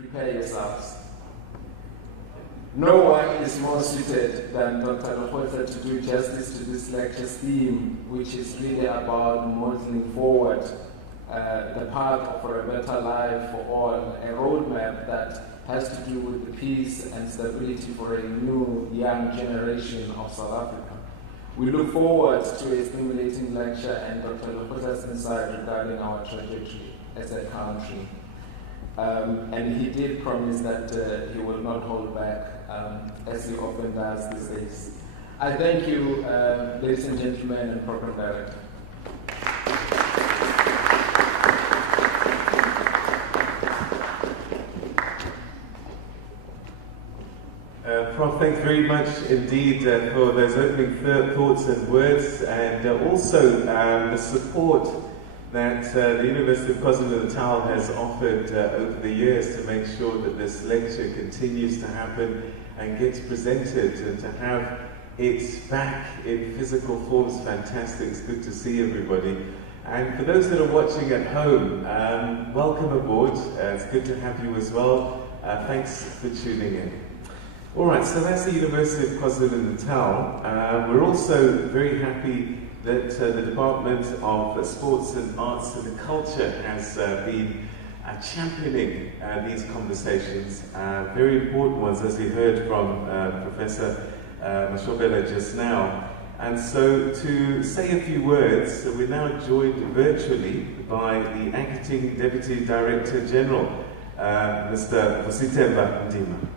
prepare yourselves. No one is more suited than Dr. Lehohla to do justice to this lecture's theme, which is really about modeling forward the path for a better life for all, a roadmap that has to do with the peace and stability for a new young generation of South Africa. We look forward to a stimulating lecture and Dr. Lehohla's insight regarding our trajectory as a country. And he did promise that he will not hold back, as he often does these days. I thank you, ladies and gentlemen, and Program Director. Prof, thanks very much indeed for those opening thoughts and words, and also the support that the University of KwaZulu-Natal has offered over the years to make sure that this lecture continues to happen and gets presented, and to have it back in physical form is fantastic. It's good to see everybody. And for those that are watching at home, welcome aboard. It's good to have you as well. Thanks for tuning in. All right, so that's the University of KwaZulu-Natal. We're also very happy that the Department of Sports and Arts and Culture has been championing these conversations, very important ones, as we heard from Professor Mashobela just now. And so to say a few words, we're now joined virtually by the Acting Deputy Director General, Mr. Vositemba Ndima.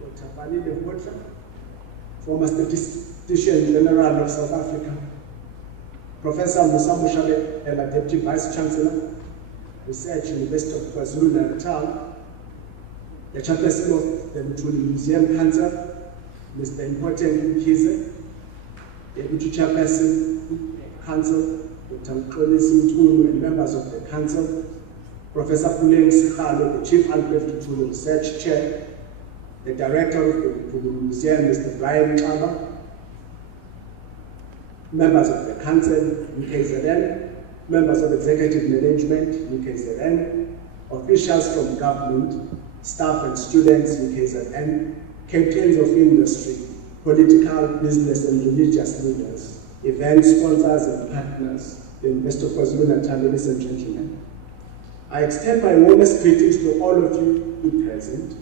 Dr. Pali Lehohla, former statistician general of South Africa, Professor Musa Mushabela, Deputy Vice Chancellor, Research University of KwaZulu-Natal, the Chairperson of the Luthuli Museum Council, Mr. Important Mkhize, Deputy Chairperson Council, Dr. Mxolisi Mtulu, and members of the Council, Professor Puleng Sikhalo, the Chief Albert Luthuli Research Chair, the Director of the Luthuli Museum, Mr. Brian Chaba, members of the Council, UKZN, members of Executive Management, UKZN, officials from government, staff and students, UKZN, captains of industry, political, business and religious leaders, event sponsors and partners, the University of KwaZulu-Natal, ladies and gentlemen. I extend my warmest greetings to all of you who present.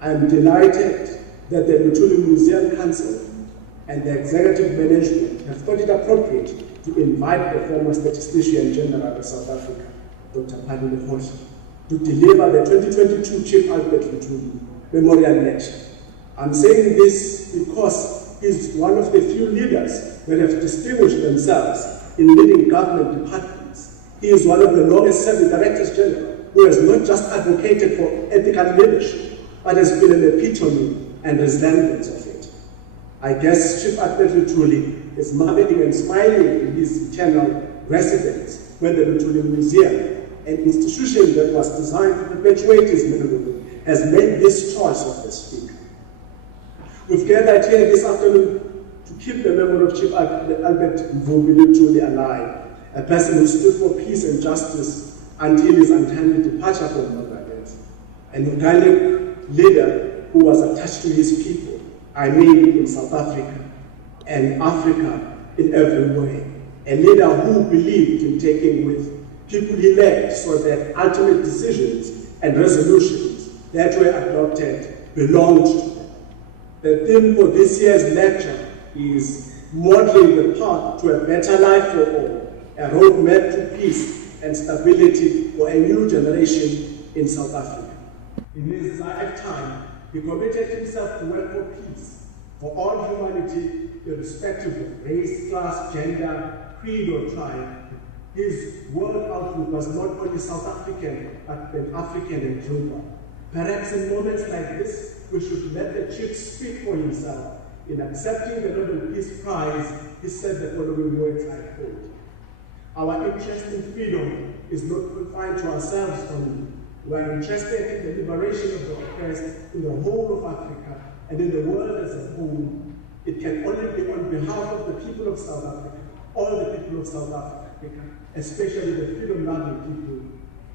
I am delighted that the Luthuli Museum Council and the executive management have thought it appropriate to invite the former statistician general of South Africa, Dr. Pali Lehohla, to deliver the 2022 Chief Albert Luthuli Memorial Lecture. I'm saying this because he's one of the few leaders that have distinguished themselves in leading government departments. He is one of the longest-serving directors general who has not just advocated for ethical leadership, but has been an epitome and resemblance of it. I guess Chief Albert Luthuli is marveling and smiling in his eternal residence, where the Luthuli Museum, an institution that was designed to perpetuate his memory, has made this choice of the speaker. We've gathered here this afternoon to keep the memory of Chief Albert Luthuli alive, a person who stood for peace and justice until his untimely departure from mortal earth, an organic leader who was attached to his people, I mean in South Africa and Africa in every way, a leader who believed in taking with people he led so that ultimate decisions and resolutions that were adopted belonged to them. The theme for this year's lecture is modeling the path to a better life for all, a roadmap to peace and stability for a new generation in South Africa. In his lifetime, he committed himself to work for peace, for all humanity, irrespective of race, class, gender, creed, or tribe. His world outlook was not only South African, but Pan-African and global. Perhaps in moments like this, we should let the chief speak for himself. In accepting the Nobel Peace Prize, he said the following words, I quote, "Our interest in freedom is not confined to ourselves only. We are interested in the liberation of the oppressed in the whole of Africa and in the world as a whole. It can only be on behalf of the people of South Africa, all the people of South Africa, especially the freedom-loving people,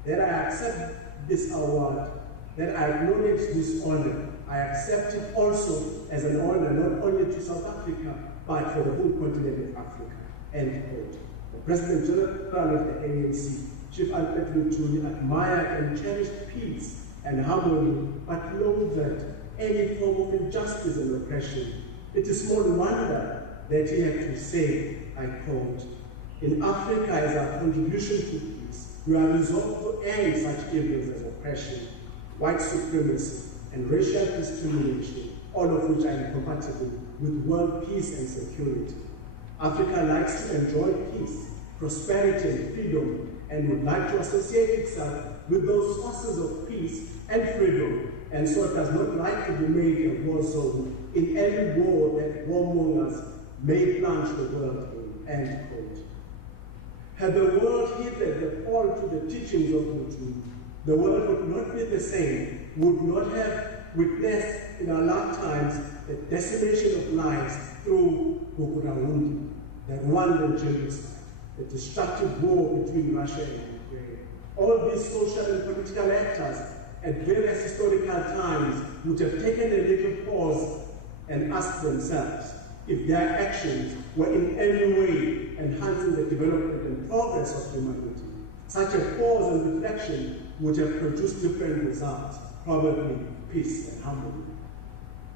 that I accept this award, that I acknowledge this honor. I accept it also as an honor, not only to South Africa, but for the whole continent of Africa. End quote. The President General of the ANC, Chief Alfred Luthuli, admired and cherished peace and harmony, but loathed any form of injustice and oppression. It is small wonder that he had to say, I quote, "In Africa, as our contribution to peace, we are resolved to end such evils as oppression, white supremacy, and racial discrimination, all of which are incompatible with world peace and security. Africa likes to enjoy peace, prosperity, and freedom, and would like to associate itself with those sources of peace and freedom, and so it does not like to be made a war zone in any war that warmongers may plunge the world in." End quote. Had the world heeded the call to the teachings of Luthuli, the world would not be the same, would not have witnessed in our lifetimes the decimation of lives through Bukuraundi, the Rwandan genocide, the destructive war between Russia and Ukraine. All these social and political actors at various historical times would have taken a little pause and asked themselves if their actions were in any way enhancing the development and progress of humanity. Such a pause and reflection would have produced different results, probably peace and harmony.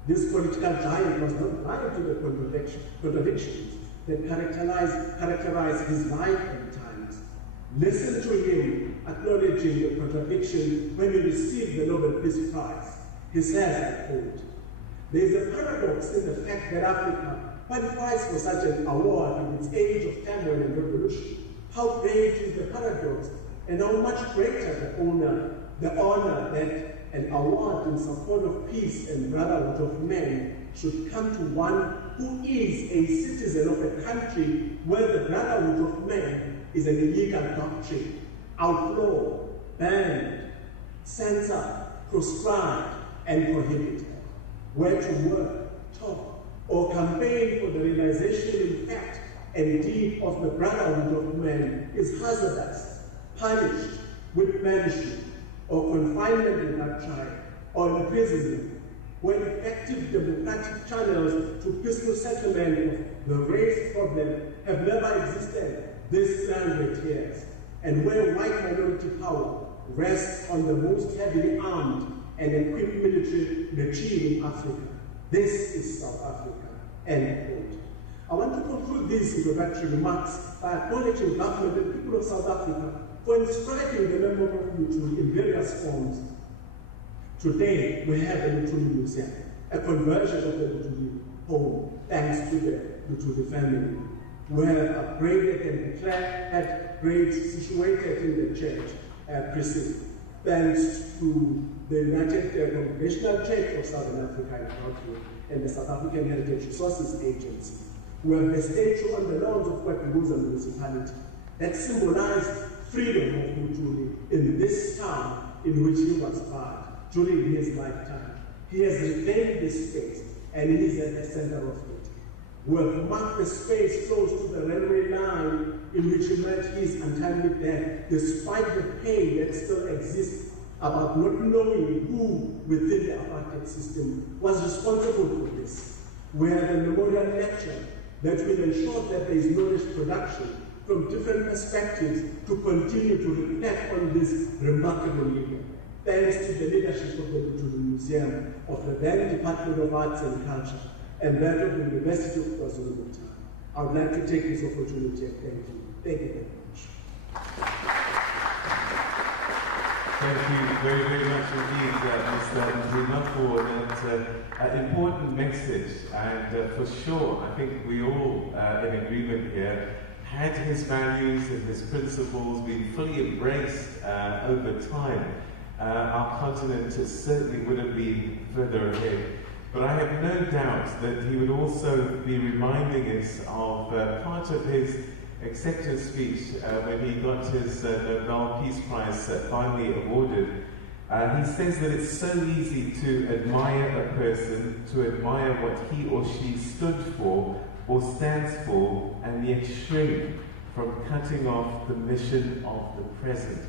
This political giant was not blind to the contradictions that characterize his life at times. Listen to him acknowledging the contradiction when he received the Nobel Peace Prize. He says, I quote, "There is a paradox in the fact that Africa qualifies for such an award in its age of turmoil and revolution. How great is the paradox, and how much greater the honor that an award in support of peace and brotherhood of men should come to one who is a citizen of a country where the brotherhood of men is an illegal doctrine, outlawed, banned, censored, proscribed, and prohibited. Where to work, talk, or campaign for the realization in fact and deed of the brotherhood of men is hazardous, punished with banishment, or confinement in that tribe, or imprisonment, where effective democratic channels to peaceful settlement of the race problem have never existed this 300 years, and where white minority power rests on the most heavily armed and equipped military machine in Africa. This is South Africa." End quote. I want to conclude these introductory remarks by acknowledging government and people of South Africa for inscribing the memory of Luthuli in various forms. Today, we have a Luthuli Museum, a conversion of the Luthuli home, thanks to the Luthuli family. We have upgraded and declared graves situated in the church precinct, thanks to the United Congregational Church of Southern Africa in Pali and the South African Heritage Resources Agency. We have a statue on the lawns of Kwatubuza municipality that symbolized freedom of Luthuli in this town in which he was born during his lifetime. He has reclaimed this space and he is at the center of it. We have marked the space close to the railway line in which he met his untimely death, despite the pain that still exists about not knowing who within the apartheid system was responsible for this. We have a memorial lecture that will ensure that there is knowledge production from different perspectives to continue to reflect on this remarkable leader. Thanks to the leadership of the Luthuli Museum, of the then Department of Arts and Culture, and that of the University of KwaZulu-Natal. I would like to take this opportunity and thank you. Thank you very much. Thank you very, very much indeed, Mr. Ndima, for that important message. And for sure, I think we all in agreement here, had his values and his principles been fully embraced over time, our continent certainly would have been further ahead. But I have no doubt that he would also be reminding us of part of his acceptance speech when he got his Nobel Peace Prize finally awarded. He says that it's so easy to admire a person, to admire what he or she stood for or stands for, and yet shrink from cutting off the mission of the present.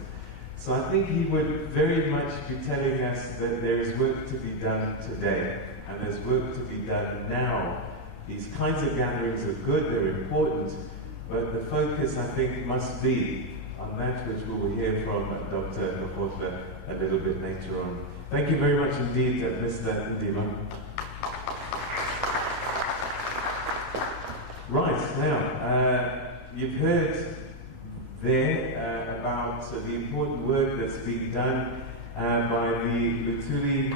So I think he would very much be telling us that there is work to be done today, and there's work to be done now. These kinds of gatherings are good, they're important, but the focus, I think, must be on that which we will hear from Dr. Lehohla a little bit later on. Thank you very much indeed, Mr. Ndima. Right, now, you've heard there about the important work that's being done by the Luthuli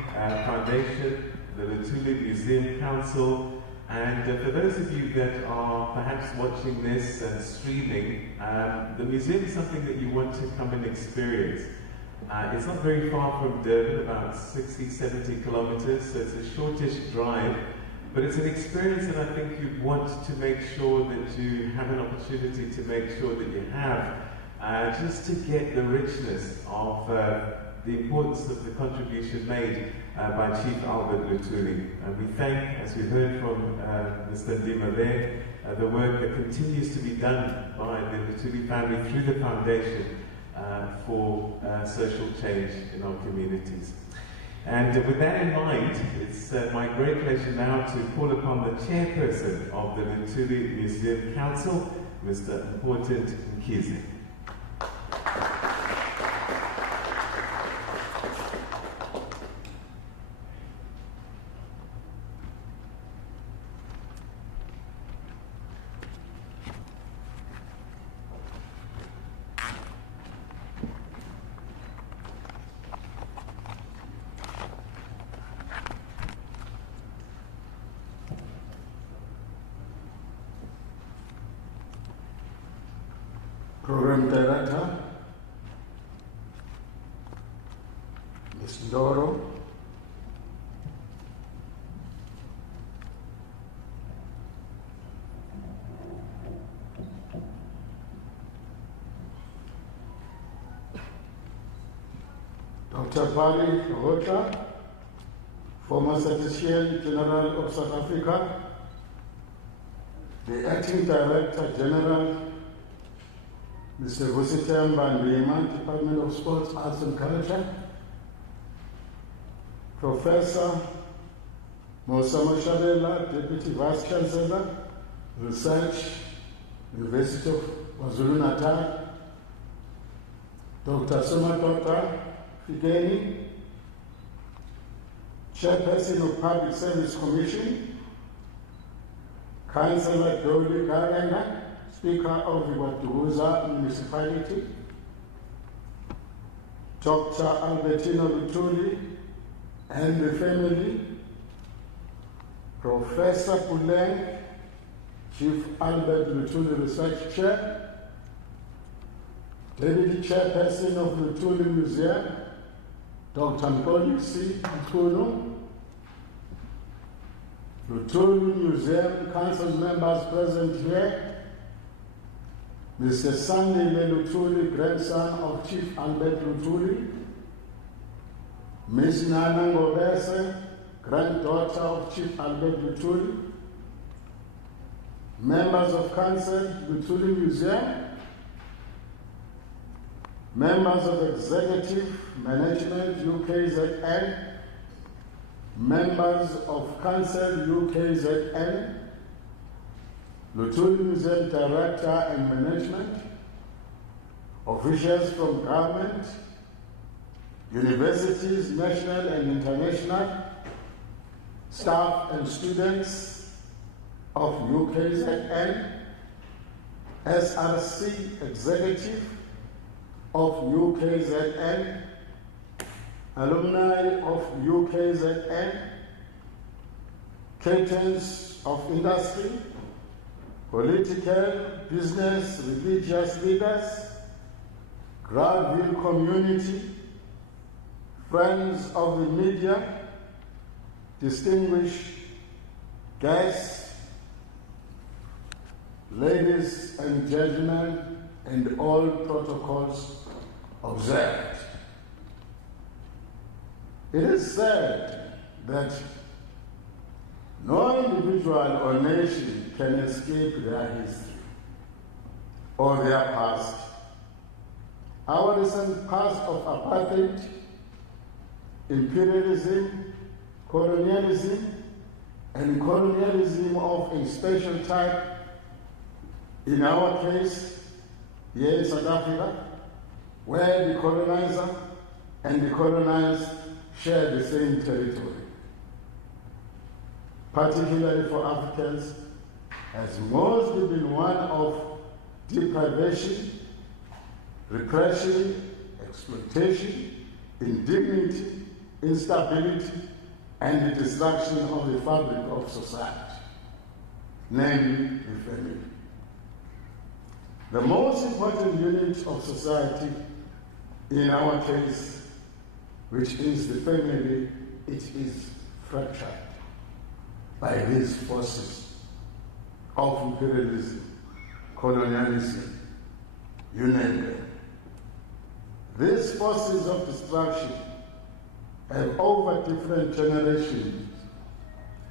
Foundation, the Luthuli Museum Council, and for those of you that are perhaps watching this and streaming, the museum is something that you want to come and experience. It's not very far from Durban, about 60-70 kilometers, so it's a shortish drive, but it's an experience that I think you want to make sure that you have an opportunity to make sure that you have, just to get the richness of the importance of the contribution made by Chief Albert Luthuli. We thank, as we heard from Mr. Ndima there, the work that continues to be done by the Luthuli family through the foundation for social change in our communities. And with that in mind, it's my great pleasure now to call upon the chairperson of the Luthuli Museum Council, Mr. Important Mkhize. Program Director, Ms. Ndoro, Dr. Pali Lehohla, former Statistician General of South Africa, the Acting Director General, Mr. Vusitemba Ndima, Department of Sports, Arts and Culture, Professor Musa Mashabela, Deputy Vice Chancellor, Research, University of KwaZulu-Natal, Dr. Somatota Figeni, Chairperson of Public Service Commission, Councillor Doli Karenga, Speaker of the Watuguza Municipality, Dr. Albertino Luthuli and the family, Professor Puleng, Chief Albert Luthuli Research Chair, Deputy Chairperson of Luthuli Museum, Dr. Mpoli C. Mkhunu, Luthuli Museum Council members present here, Mr. Sandile Luthuli, grandson of Chief Albert Luthuli, Ms. Nana Ngobese, granddaughter of Chief Albert Luthuli, members of Council, Luthuli Museum, members of Executive Management, UKZN, members of Council, UKZN, Luthuli Museum Director and Management, officials from government, universities, national and international, staff and students of UKZN, SRC Executive of UKZN, alumni of UKZN, captains of industry, political, business, religious leaders, Graville community, friends of the media, distinguished guests, ladies and gentlemen, and all protocols observed. It is said that no individual or nation can escape their history or their past. Our recent past of apartheid, imperialism, colonialism, and colonialism of a special type, in our case, here in South Africa, where the colonizer and the colonized share the same territory, particularly for Africans, has mostly been one of deprivation, repression, exploitation, indignity, instability, and the destruction of the fabric of society, namely the family. The most important unit of society, in our case, which is the family, it is fractured by these forces of imperialism, colonialism, you name them. These forces of destruction have over different generations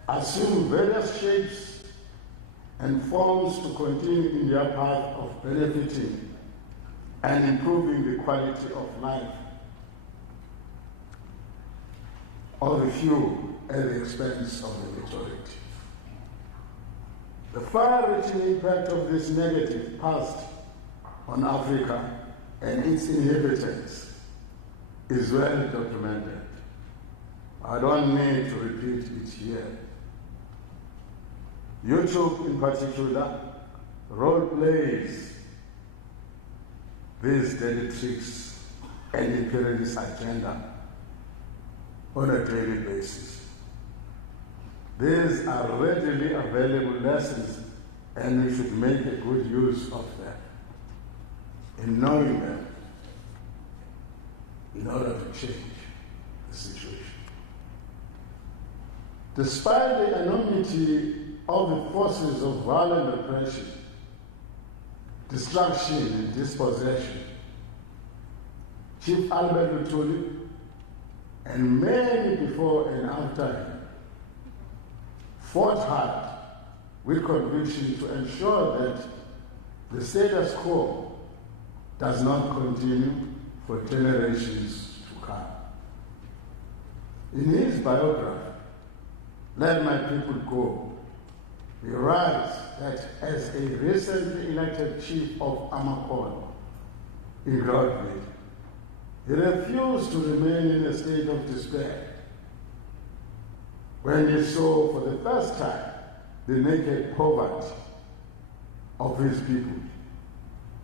assumed various shapes and forms to continue in their path of benefiting and improving the quality of life of the few at the expense of the majority. The far-reaching impact of this negative past on Africa and its inhabitants is well documented. I don't need to repeat it here. YouTube in particular role plays these dirty tricks and imperialist agenda on a daily basis. These are readily available lessons and we should make a good use of them in knowing them in order to change the situation. Despite the enormity of the forces of violent oppression, destruction and dispossession, Chief Albert Luthuli and many before and after him fought hard with conviction to ensure that the status quo does not continue for generations to come. In his biography, Let My People Go, he writes that as a recently elected chief of Amakon in Groundmead, he refused to remain in a state of despair when he saw for the first time the naked poverty of his people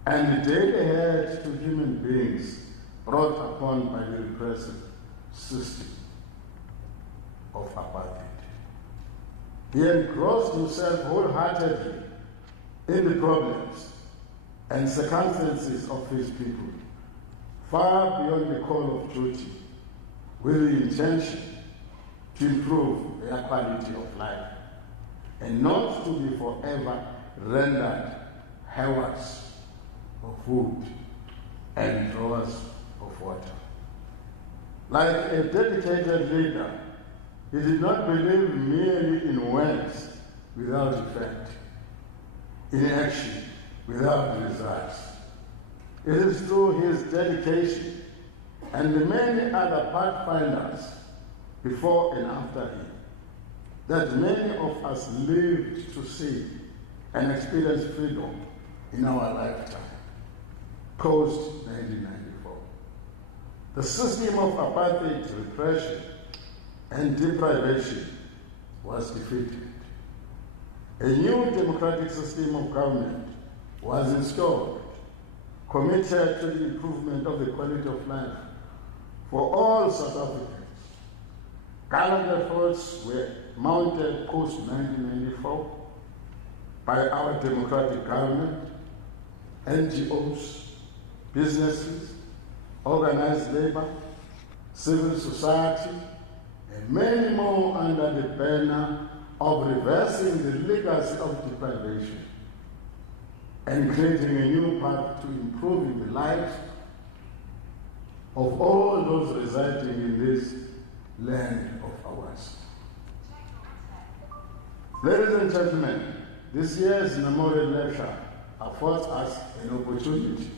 and the daily hurt to human beings brought upon by the repressive system of apartheid. He engrossed himself wholeheartedly in the problems and circumstances of his people, far beyond the call of duty, with the intention to improve their quality of life and not to be forever rendered hewers of food and drawers of water. Like a dedicated leader, he did not believe merely in words without effect, in action without results. It is through his dedication and the many other pathfinders before and after him that many of us lived to see and experience freedom in our lifetime, post-1994. The system of apartheid, repression, and deprivation was defeated. A new democratic system of government was installed, committed to the improvement of the quality of life for all South Africans. Gallant efforts were mounted post-1994 by our democratic government, NGOs, businesses, organized labor, civil society, and many more under the banner of reversing the legacy of deprivation and creating a new path to improving the lives of all those residing in this land of ours. Ladies and gentlemen, this year's memorial lecture affords us an opportunity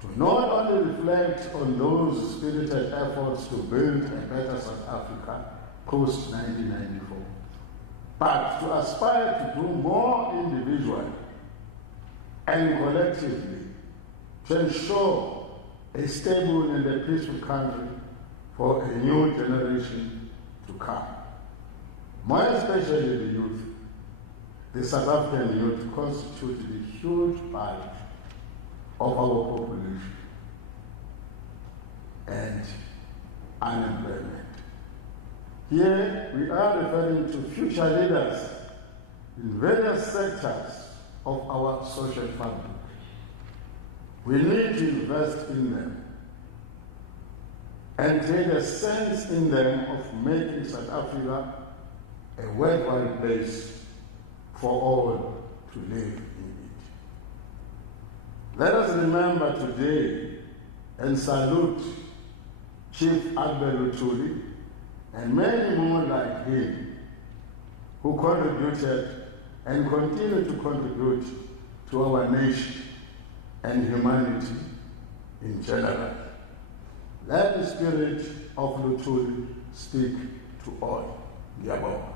to not only reflect on those spirited efforts to build a better South Africa post-1994, but to aspire to do more individually and collectively to ensure a stable and a peaceful country for a new generation to come. More especially the youth. The South African youth constitute the huge part of our population and unemployment. Here we are referring to future leaders in various sectors of our social fabric. We need to invest in them and take a sense in them of making South Africa a worthwhile place for all to live in it. Let us remember today and salute Chief Albert Luthuli and many more like him who contributed and continue to contribute to our nation and humanity in general. Let the spirit of Luthuli speak to all. Ngiyabonga.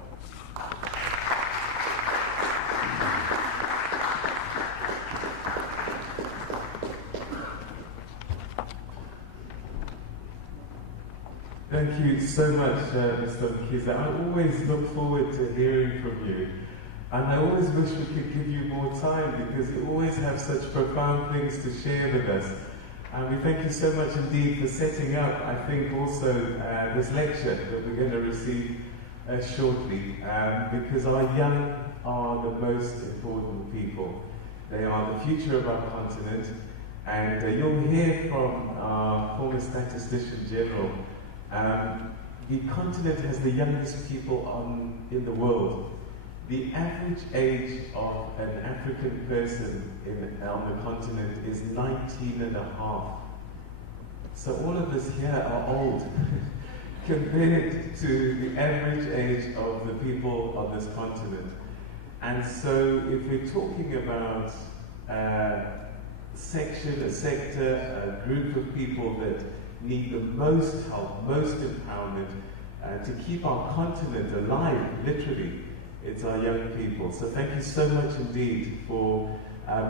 Thank you so much, Mr. Mkhize. I always look forward to hearing from you. And I always wish we could give you more time because you always have such profound things to share with us. And we thank you so much indeed for setting up, I think, also this lecture that we're going to receive shortly, because our young are the most important people. They are the future of our continent, and you'll hear from our former statistician general. The continent has the youngest people in the world. The average age of an African person on the continent is 19 and a half. So all of us here are old compared to the average age of the people on this continent. And so if we're talking about a sector, a group of people that need the most help, most empowerment to keep our continent alive, literally, it's our young people. So thank you so much indeed for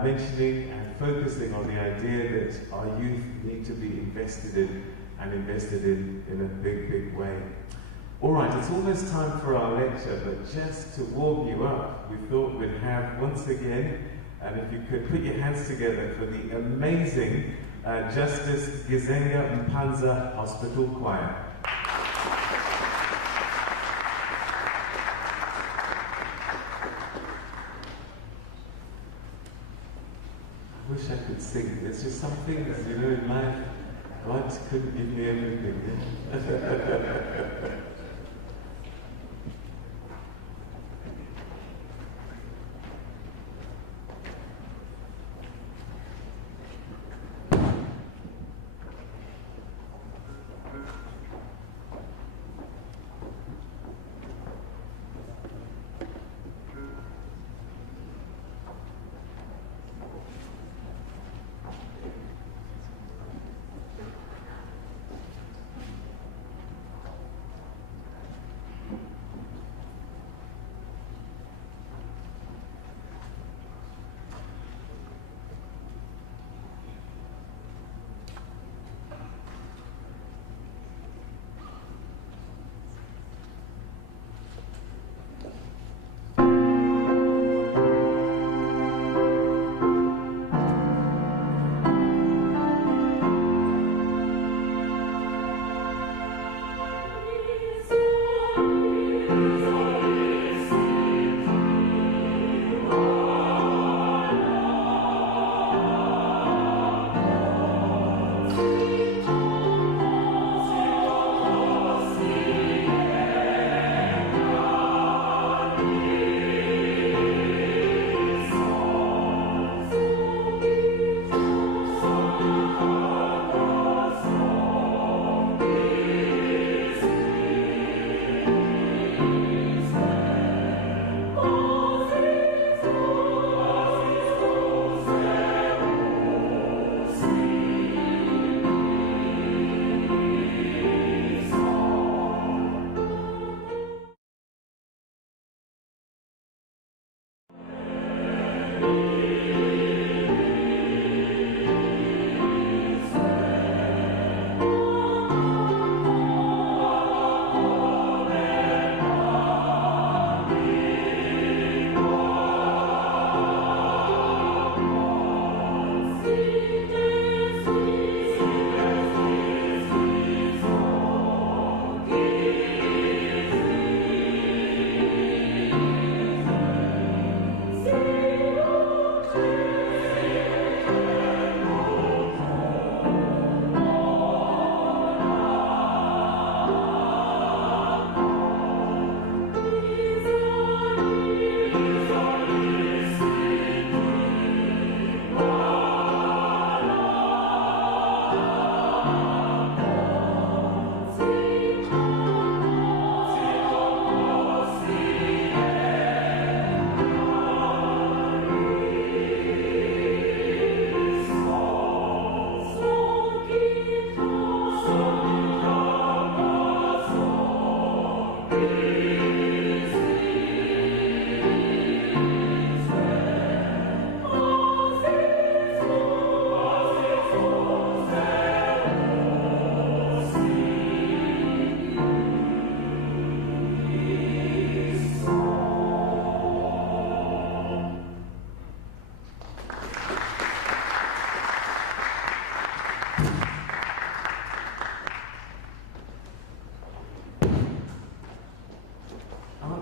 mentioning and focusing on the idea that our youth need to be invested in and invested in a big, big way. All right, it's almost time for our lecture, but just to warm you up, we thought we'd have once again, and if you could put your hands together for the amazing Justice Gizenga Mpanza Hospital Choir. I wish I could sing. There's just some things, you know, in life, God couldn't give me everything. Yeah?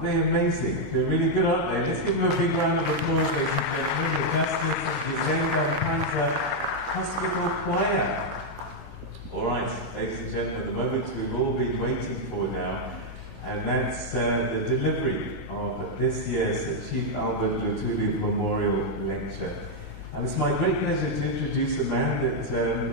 They're amazing. They're really good, aren't they? Let's give them a big round of applause, ladies and gentlemen. The Justice and Gizenga Panza Hospital Choir. All right, ladies and gentlemen, the moment we've all been waiting for now, and that's the delivery of this year's Chief Albert Luthuli Memorial Lecture. And it's my great pleasure to introduce a man that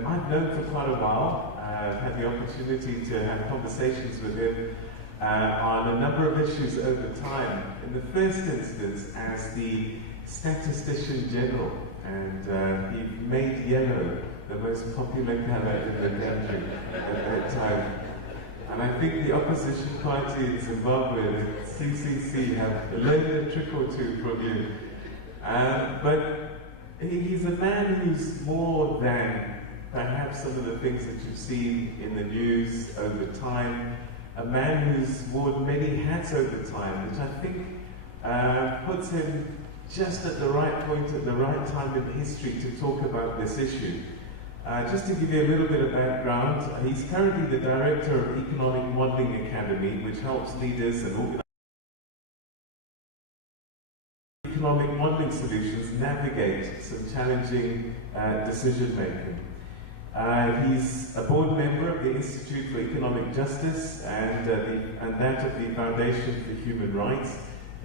I've known for quite a while. I've had the opportunity to have conversations with him on a number of issues over time. In the first instance, as the Statistician General, and he made yellow the most popular colour in the country at that time. And I think the opposition party in Zimbabwe, the CCC, have learned a trick or two from you. But he's a man who's more than perhaps some of the things that you've seen in the news over time. A man who's worn many hats over time, which I think puts him just at the right point at the right time in history to talk about this issue. Just to give you a little bit of background, he's currently the director of Economic Modelling Academy, which helps leaders and organizations economic modelling solutions navigate some challenging decision making. He's a board member of the Institute for Economic Justice and that of the Foundation for Human Rights,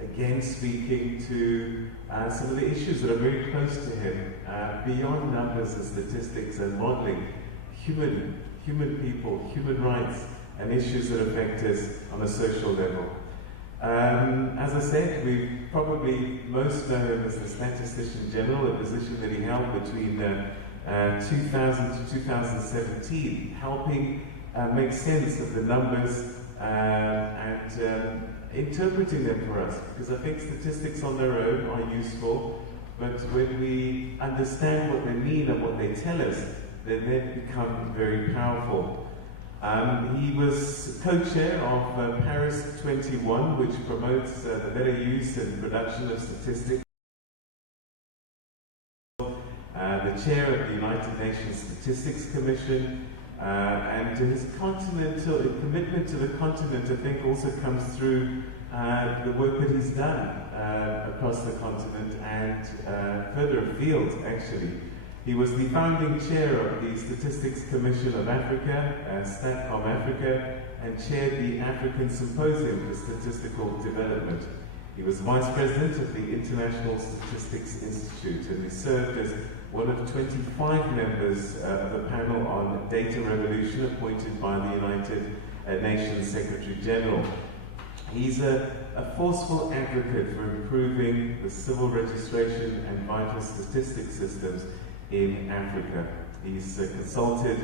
again speaking to some of the issues that are very close to him, beyond numbers and statistics and modelling, human people, human rights, and issues that affect us on a social level. As I said, we probably most know him as the Statistician General, a position that he held between 2000 to 2017, helping make sense of the numbers and interpreting them for us, because I think statistics on their own are useful, but when we understand what they mean and what they tell us, then they become very powerful. He was co-chair of Paris 21, which promotes the better use and production of statistics. The chair of the United Nations Statistics Commission, and his commitment to the continent, I think, also comes through the work that he's done across the continent and further afield, actually. He was the founding chair of the Statistics Commission of Africa, StatCom Africa, and chaired the African Symposium for Statistical Development. He was vice president of the International Statistics Institute, and he served as one of 25 members of a panel on data revolution appointed by the United Nations Secretary General. He's a forceful advocate for improving the civil registration and vital statistics systems in Africa. He's consulted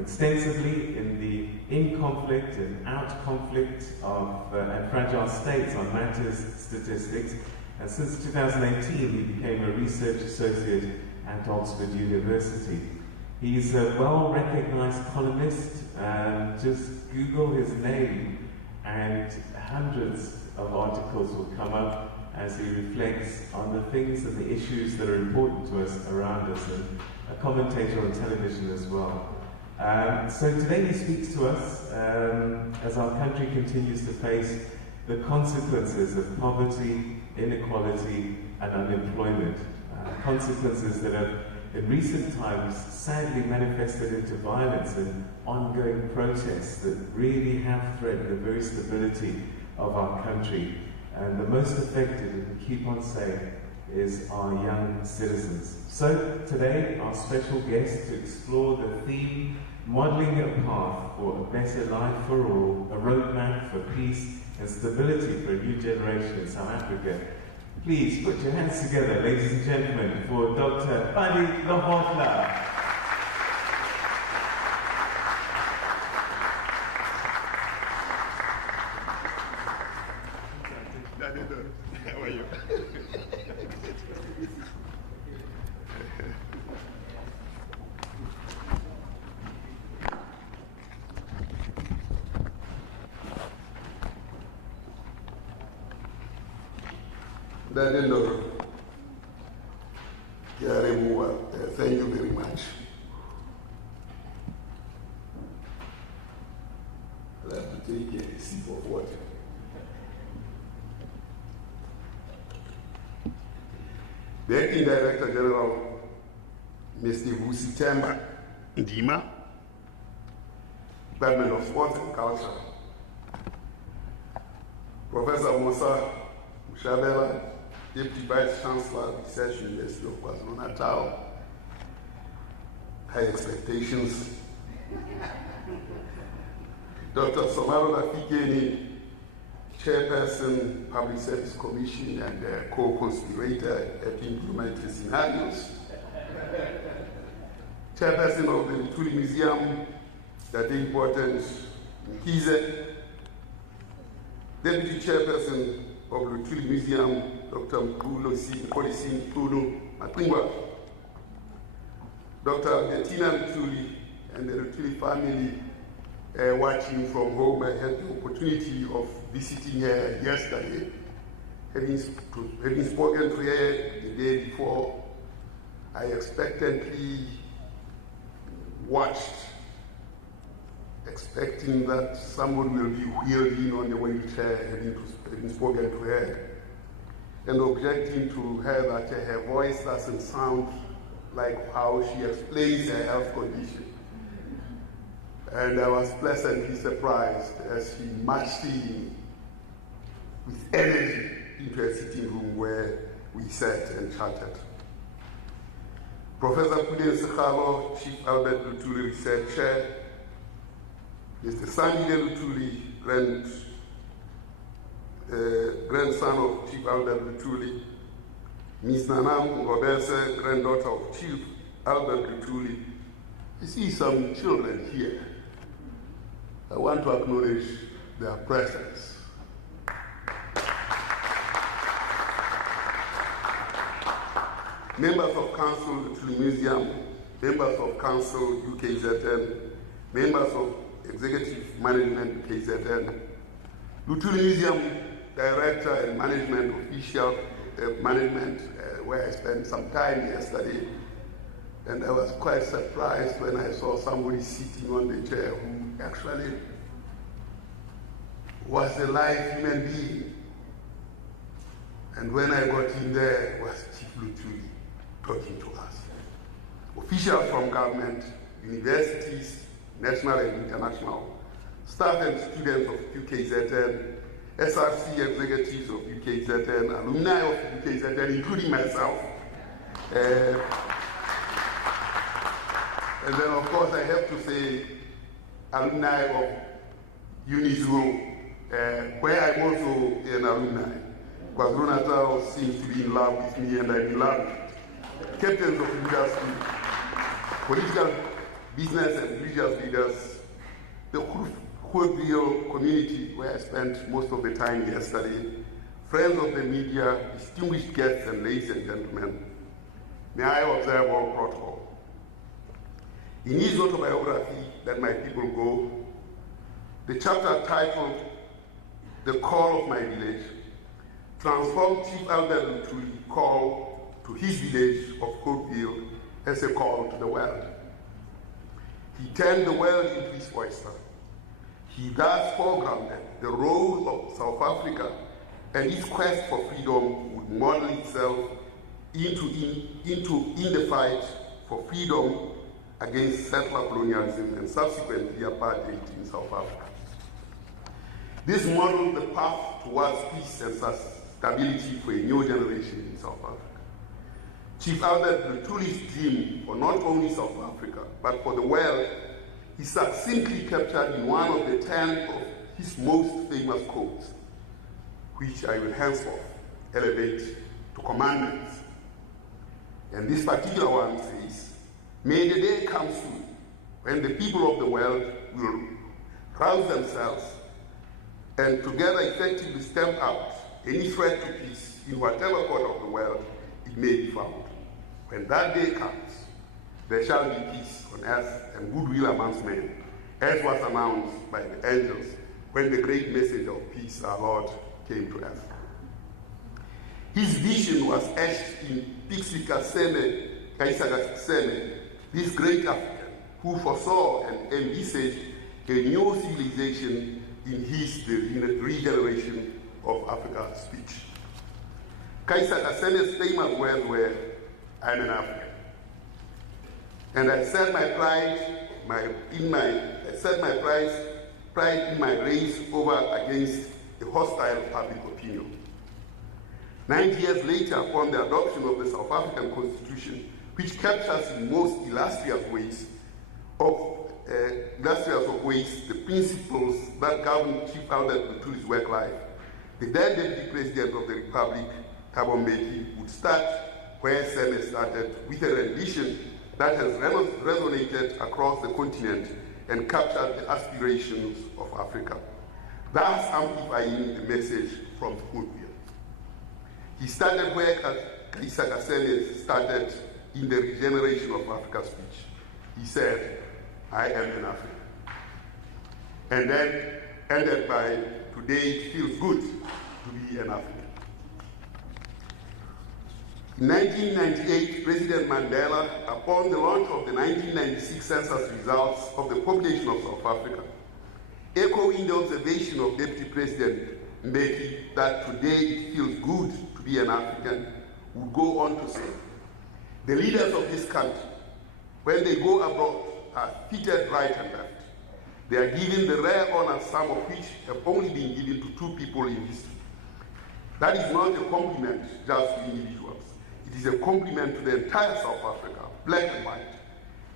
extensively in conflict and out conflict of and fragile states on matters statistics, and since 2018 he became a research associate at Oxford University. He's a well-recognized columnist. Just Google his name and hundreds of articles will come up as he reflects on the things and the issues that are important to us around us, and a commentator on television as well. So today he speaks to us as our country continues to face the consequences of poverty, inequality and unemployment. Consequences that have in recent times sadly manifested into violence and ongoing protests that really have threatened the very stability of our country. And the most affected, and we keep on saying, is our young citizens. So today, our special guest to explore the theme, modeling a path for a better life for all, a roadmap for peace and stability for a new generation in South Africa. Please put your hands together, ladies and gentlemen, for Dr. Pali Lehohla. How are you? Thank you very much. I'll have to take a sip of water. The Acting Director General, Mr. Vusitemba Ndima, Department of Sports and Culture, Professor Musa Mushabela, Deputy Vice Chancellor, Research University of KwaZulu-Natal, high expectations. Dr. Somaro Rafikeni, Chairperson, Public Service Commission and co-conspirator at Implementing Scenarios. Chairperson of the Luthuli Museum, that important Mkize. Deputy Chairperson of the Luthuli Museum, Dr. Mkulu Tulu Matungwa. Dr. Bettina Luthuli and the Luthuli family watching from home. I had the opportunity of visiting her yesterday, having spoken to her the day before. I expectantly watched, expecting that someone will be wheeled in on the wheelchair, having spoken to her, and objecting to her that her voice doesn't sound like how she explains her health condition. And I was pleasantly surprised as she marched in with energy into a sitting room where we sat and chatted. Professor Pudin Sekhalo, Chief Albert Luthuli Research Chair, Mr. Sandile Luthuli, grandson of Chief Albert Luthuli, Ms. Nanam Ngobese, granddaughter of Chief Albert Luthuli. You see some children here. I want to acknowledge their presence. Members of Council Luthuli Museum, members of Council UKZN, members of Executive Management UKZN, Luthuli Museum Director and Management Official where I spent some time yesterday. And I was quite surprised when I saw somebody sitting on the chair who actually was a live human being. And when I got in there, it was Chief Luthuli talking to us. Officials from government, universities, national and international, staff and students of UKZN, SRC executives of UKZN, alumni of UKZN, including myself. And then, of course, I have to say, alumni of UNIZO, where I'm also an alumni. KwaZulu-Natal seems to be in love with me, and I'm in love with it. Captains of industry, political, business, and religious leaders, the Grootville community, where I spent most of the time yesterday, friends of the media, distinguished guests, and ladies and gentlemen, may I observe all protocol. In his autobiography, Let My People Go, the chapter titled The Call of My Village transformed Chief Albert Luthuli call to his village of Coatville as a call to the world. He turned the world into his oyster. He thus foregrounded the role of South Africa and its quest for freedom would model itself in the fight for freedom against settler colonialism and subsequently apartheid in South Africa. This modeled the path towards peace and stability for a new generation in South Africa. Chief Albert Luthuli's dream for not only South Africa, but for the world, is succinctly captured in one of the 10 of his most famous quotes, which I will henceforth elevate to commandments. And this particular one says, "May the day come soon when the people of the world will rouse themselves and together effectively stamp out any threat to peace in whatever part of the world it may be found. When that day comes, there shall be peace on earth and goodwill amongst men, as was announced by the angels when the great message of peace, our Lord, came to earth." His vision was etched in Pixie Kaseme, this great African who foresaw and envisaged a new civilization in the regeneration of Africa's speech. Kaisa Kaseme's famous words were, "I'm an African. And I set my pride in my race over against a hostile public opinion." 90 years later, upon the adoption of the South African Constitution, which captures in most illustrious of ways the principles that govern Chief Albert Luthuli's work life, the then Deputy President of the Republic, Thabo Mbeki, would start where Seme started, with a rendition that has resonated across the continent and captured the aspirations of Africa, thus amplifying the message from Coatville. He started where Kaisa Kaseme started in the regeneration of Africa's speech. He said, "I am an African." And then ended by, "Today it feels good to be an African." In 1998, President Mandela, upon the launch of the 1996 census results of the population of South Africa, echoing the observation of Deputy President Mbeki that today it feels good to be an African, would go on to say, "The leaders of this country, when they go abroad, are fitted right and left. They are given the rare honors, some of which have only been given to 2 people in history. That is not a compliment just to individuals. It is a compliment to the entire South Africa, black and white,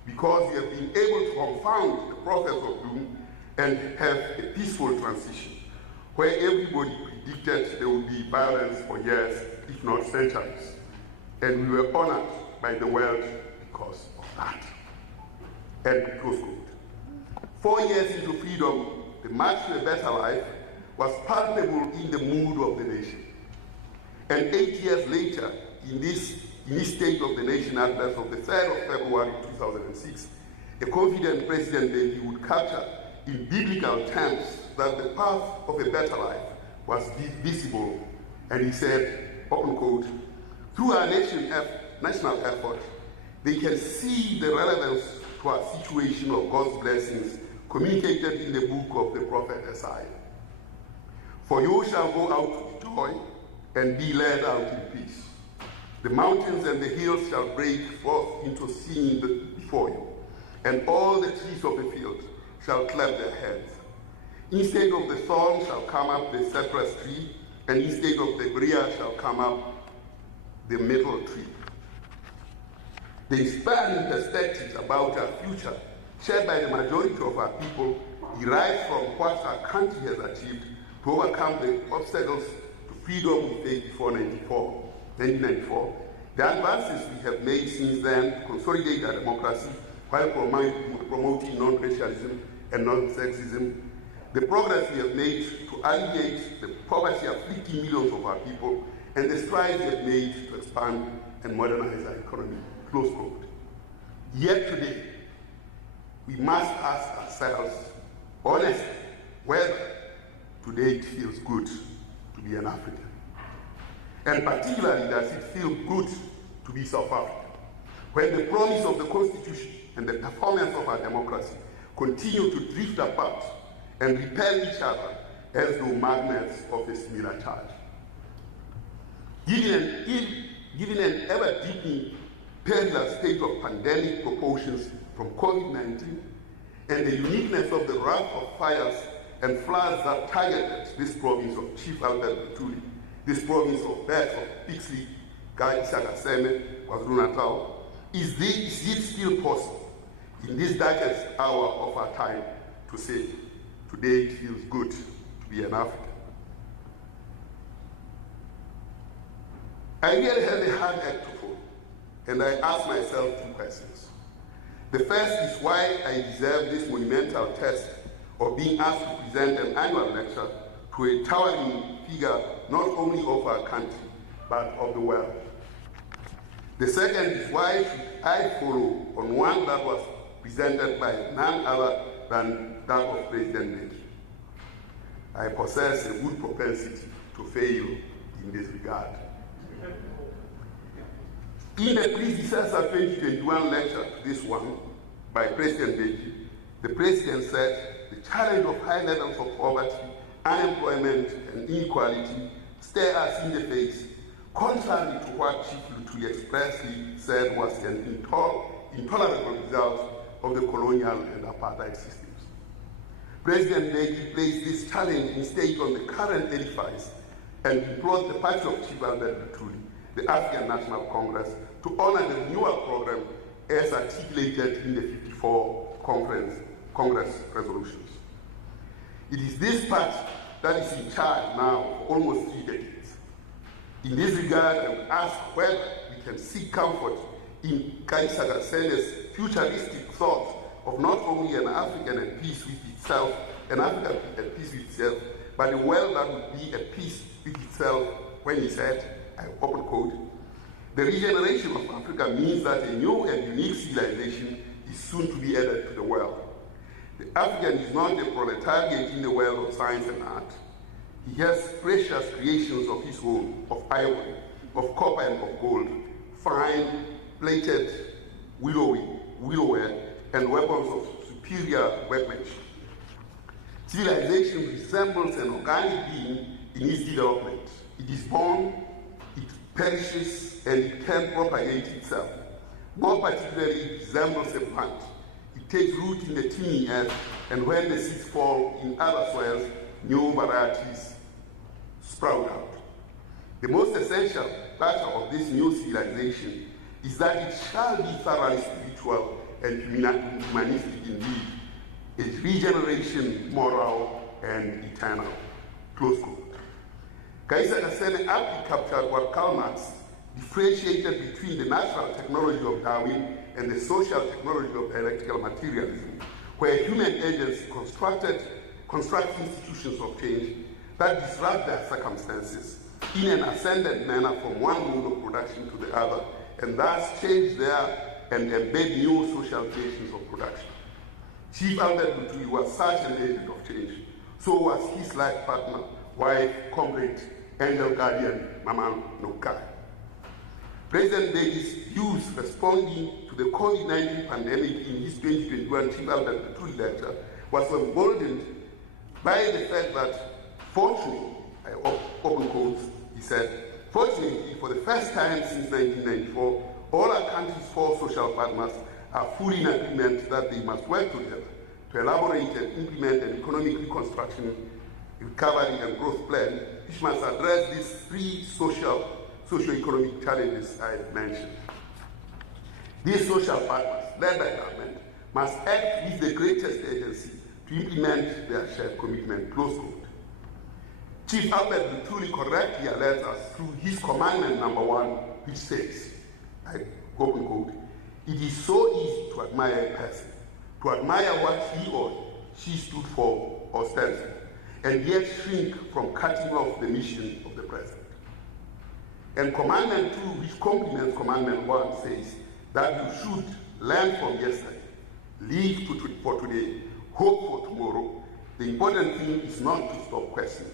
because we have been able to confound the process of doom and have a peaceful transition, where everybody predicted there would be violence for years, if not centuries. And we were honored by the world because of that." End close quote. 4 years into freedom, the march to a better life was palpable in the mood of the nation. And 8 years later, in this State of the Nation address of the 3rd of February 2006, a confident President Mbeki would capture in biblical terms that the path of a better life was visible, and he said, open quote, "Through our national effort, they can see the relevance to our situation of God's blessings communicated in the book of the prophet Isaiah. For you shall go out with joy and be led out in peace. The mountains and the hills shall break forth into singing before you, and all the trees of the field shall clap their hands. Instead of the thorn shall come up the cypress tree, and instead of the briar shall come up the myrtle tree." The inspiring perspectives about our future, shared by the majority of our people, derive from what our country has achieved to overcome the obstacles to freedom we faced before 1994. The advances we have made since then to consolidate our democracy while promoting non-racialism and non-sexism, the progress we have made to alleviate the poverty afflicting millions of our people, and the strides we have made to expand and modernize our economy, close quote. Yet today, we must ask ourselves honestly whether today it feels good to be an African. And particularly, does it feel good to be South African, when the promise of the Constitution and the performance of our democracy continue to drift apart and repel each other as though magnets of a similar charge. Given an ever-deepening perilous state of pandemic proportions from COVID-19 and the uniqueness of the wrath of fires and floods that targeted this province of Chief Albert Luthuli, this province of Bedford, Pixley, Isakaseme, KwaZulu-Natal, is it still possible in this darkest hour of our time to say, today it feels good to be an African? I really have a hard act to follow, and I ask myself two questions. The first is why I deserve this monumental test of being asked to present an annual lecture to a towering figure not only of our country, but of the world. The second is why should I follow on one that was presented by none other than that of President Mbeki? I possess a good propensity to fail in this regard. In a predecessor 2021 lecture to this one by President Mbeki, the President said, the challenge of high levels of poverty, unemployment, and inequality stare us in the face, contrary to what Chief Luthuli expressly said was an intolerable result of the colonial and apartheid systems. President Mbeki placed this challenge instead on the current edifice and implored the party of Chief Albert Luthuli, the African National Congress, to honor the renewal program as articulated in the 54 Congress resolutions. It is this party that is in charge now for almost 3 decades. In this regard, I would ask whether we can seek comfort in Kaisa Gasene's futuristic thought of not only an African at peace with itself, an Africa at peace with itself, but a world that would be at peace with itself when he said, I open quote, the regeneration of Africa means that a new and unique civilization is soon to be added to the world. The African is not a proletariat in the world of science and art. He has precious creations of his own, of ivory, of copper and of gold, fine, plated willowware, and weapons of superior workmanship. Civilization resembles an organic being in its development. It is born, it perishes, and it can propagate itself. More particularly, it resembles a plant. It takes root in the teeming earth, and when the seeds fall in other soils, new varieties sprout out. The most essential factor of this new civilization is that it shall be thoroughly spiritual and humanistic indeed, its regeneration, moral, and eternal. Close quote. Kaisa Kasene aptly captured what Karl Marx differentiated between the natural technology of Darwin and the social technology of dialectical materialism, where human agents construct institutions of change that disrupt their circumstances in an ascendant manner from one mode of production to the other, and thus change their and embed new social creations of production. Chief Albert Luthuli was such an agent of change. So was his life partner, wife, comrade, angel guardian, Mama Nokai. President Mbeki's views responding to the COVID-19 pandemic in his 2021 Chief Albert Luthuli lecture was emboldened by the fact that, fortunately, I open quotes, he said, fortunately, for the first time since 1994, all our country's 4 social partners are fully in agreement that they must work together to elaborate and implement an economic reconstruction, recovery, and growth plan which must address these 3 socio-economic challenges I have mentioned. These social partners, led by government, must act with the greatest agency to implement their shared commitment, close quote. Chief Albert Luthuli correctly alerts us through his commandment number 1, which says, I open quote, it is so easy to admire a person, to admire what he or she stood for or stands for, and yet shrink from cutting off the mission of the president. And Commandment 2, which complements Commandment 1, says that you should learn from yesterday, live for today, hope for tomorrow. The important thing is not to stop questioning.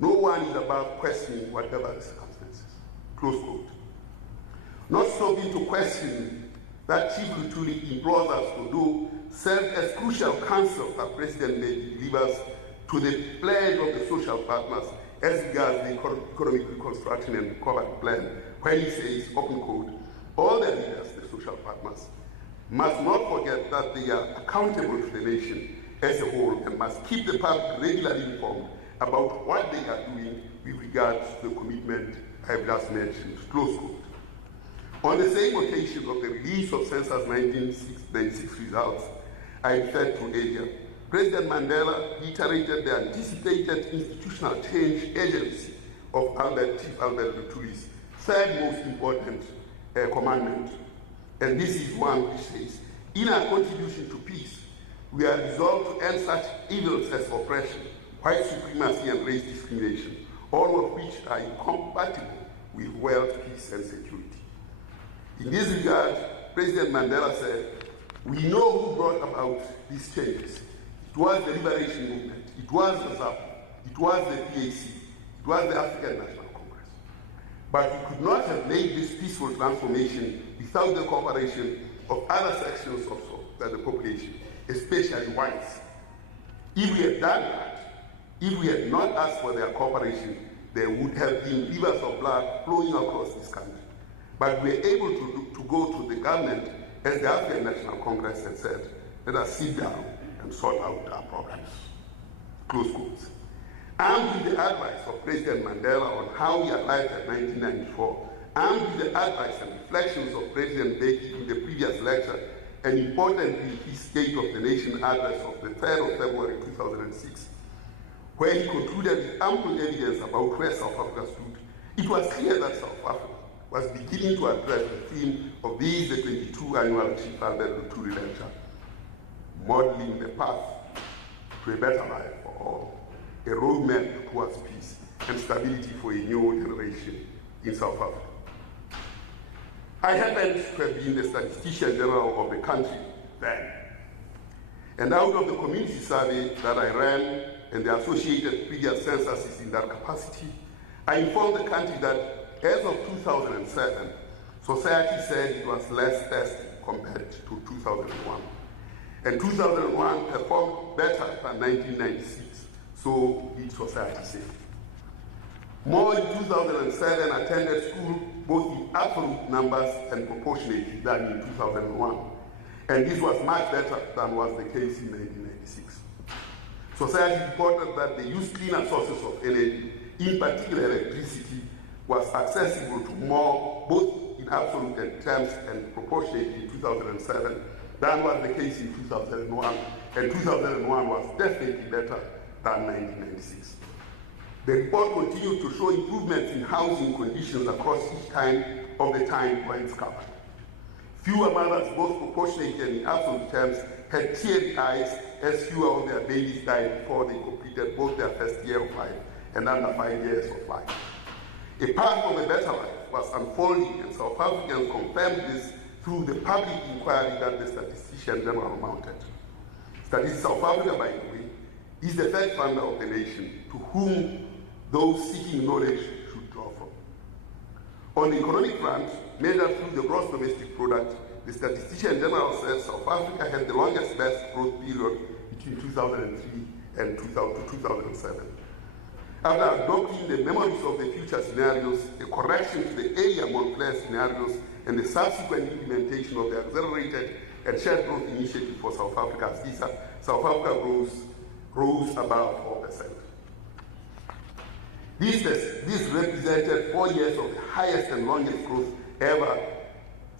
No one is above questioning whatever the circumstances. Close quote. Not stopping to question that Chief Luthuli implores us to do served as crucial counsel that President may deliver us to the pledge of the social partners as regards the economic reconstruction and recovery plan, when he says, open quote, all the leaders, the social partners, must not forget that they are accountable to the nation as a whole and must keep the public regularly informed about what they are doing with regard to the commitment I have just mentioned, close quote. On the same occasion of the release of Census 1996 results I referred to earlier, President Mandela reiterated the anticipated institutional change agency of Chief Albert Luthuli's third most important commandment. And this is one which says, in our contribution to peace, we are resolved to end such evils as oppression, white supremacy, and race discrimination, all of which are incompatible with wealth, peace, and security. In this regard, President Mandela said, we know who brought about these changes. It was the Liberation Movement, it was the ZAPU, it was the PAC, it was the African National Congress. But we could not have made this peaceful transformation without the cooperation of other sections of the population, especially whites. If we had done that, if we had not asked for their cooperation, there would have been rivers of blood flowing across this country. But we were able to go to the government as the African National Congress and said, let us sit down and sort out our problems. Close quotes. Armed with the advice of President Mandela on how we arrived at 1994, armed with the advice and reflections of President Mbeki in the previous lecture, and importantly his State of the Nation address of the 3rd of February 2006, where he concluded with ample evidence about where South Africa stood, it was clear that South Africa was beginning to address the theme of the 22 annual Chief Albert Luthuli lecture, modeling the path to a better life for all, a roadmap towards peace and stability for a new generation in South Africa. I happened to have been the statistician general of the country then. And out of the community survey that I ran and the associated previous censuses in that capacity, I informed the country that as of 2007, society said it was less thirsty compared to 2001. And 2001 performed better than 1996, so did society say. More in 2007 attended school both in absolute numbers and proportionately than in 2001. And this was much better than was the case in 1996. Society reported that the use cleaner sources of energy, in particular electricity, was accessible to more, both in absolute terms and proportionately in 2007, than was the case in 2001. And 2001 was definitely better than 1996. The report continued to show improvements in housing conditions across each time of the time points covered. Fewer mothers, both proportionately and in absolute terms, had teary eyes as fewer of their babies died before they completed both their first year of life and under 5 years of life. A path of a better life was unfolding, and South Africans confirmed this through the public inquiry that the statistician general mounted. Statistics South Africa, by the way, is the third funder of the nation, to whom those seeking knowledge should draw from. On the economic front, measured through the gross domestic product, the statistician general says South Africa had the longest best growth period between 2003 and 2007. After adopting the memories of the future scenarios, a correction to the earlier Montclair scenarios, and the subsequent implementation of the accelerated and shared growth initiative for South Africa, South Africa rose above 4%. This represented 4 years of the highest and longest growth ever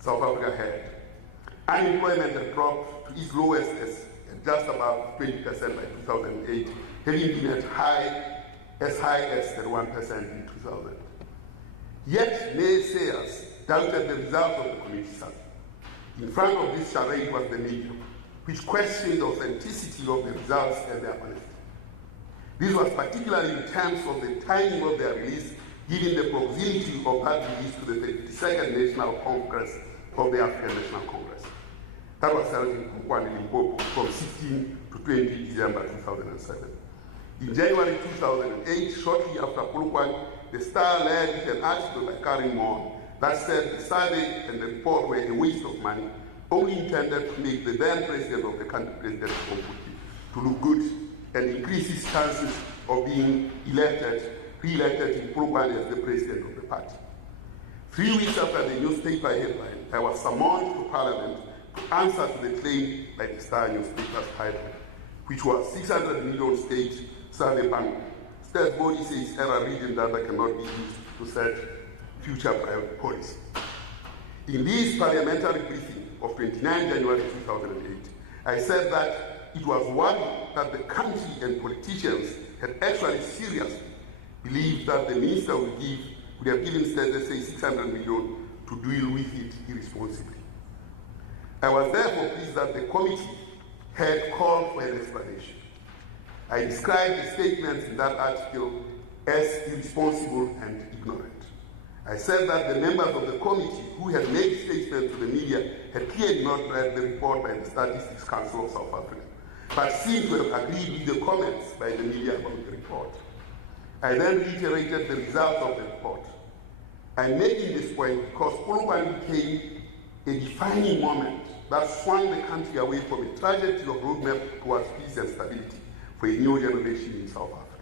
South Africa had. Unemployment had dropped to its lowest as just above 20% by 2008, having been as high as 31% in 2000. Yet naysayers doubted the result of the community survey. In front of this charade was the media, which questioned the authenticity of the results and their honesty. This was particularly in terms of the timing of their release, given the proximity of that release to the 52nd National Congress of the African National Congress. That was held in Limpopo from 16 to 20 December 2007. In January 2008, shortly after Polokwane, the Star led with an article by Karen Mon that said the survey and the report were a waste of money, only intended to make the then president of the country, President Mokgweetsi, to look good and increase his chances of being re-elected in Polokwane as the president of the party. 3 weeks after the newspaper headline, I was summoned to Parliament to answer to the claim by the Star newspaper's title, which was 600 million state survey bank. State body says error reading data cannot be used to set future policy. In this parliamentary briefing of 29 January 2008, I said that it was worrying that the country and politicians had actually seriously believed that the minister would have given state, let's say, 600 million to deal with it irresponsibly. I was therefore pleased that the committee had called for an explanation. I described the statements in that article as irresponsible and ignorant. I said that the members of the committee who had made statements to the media had clearly not read the report by the Statistics Council of South Africa, but seemed to have agreed with the comments by the media about the report. I then reiterated the results of the report. I'm making this point because Polokwane became a defining moment that swung the country away from a trajectory of roadmap towards peace and stability for a new generation in South Africa.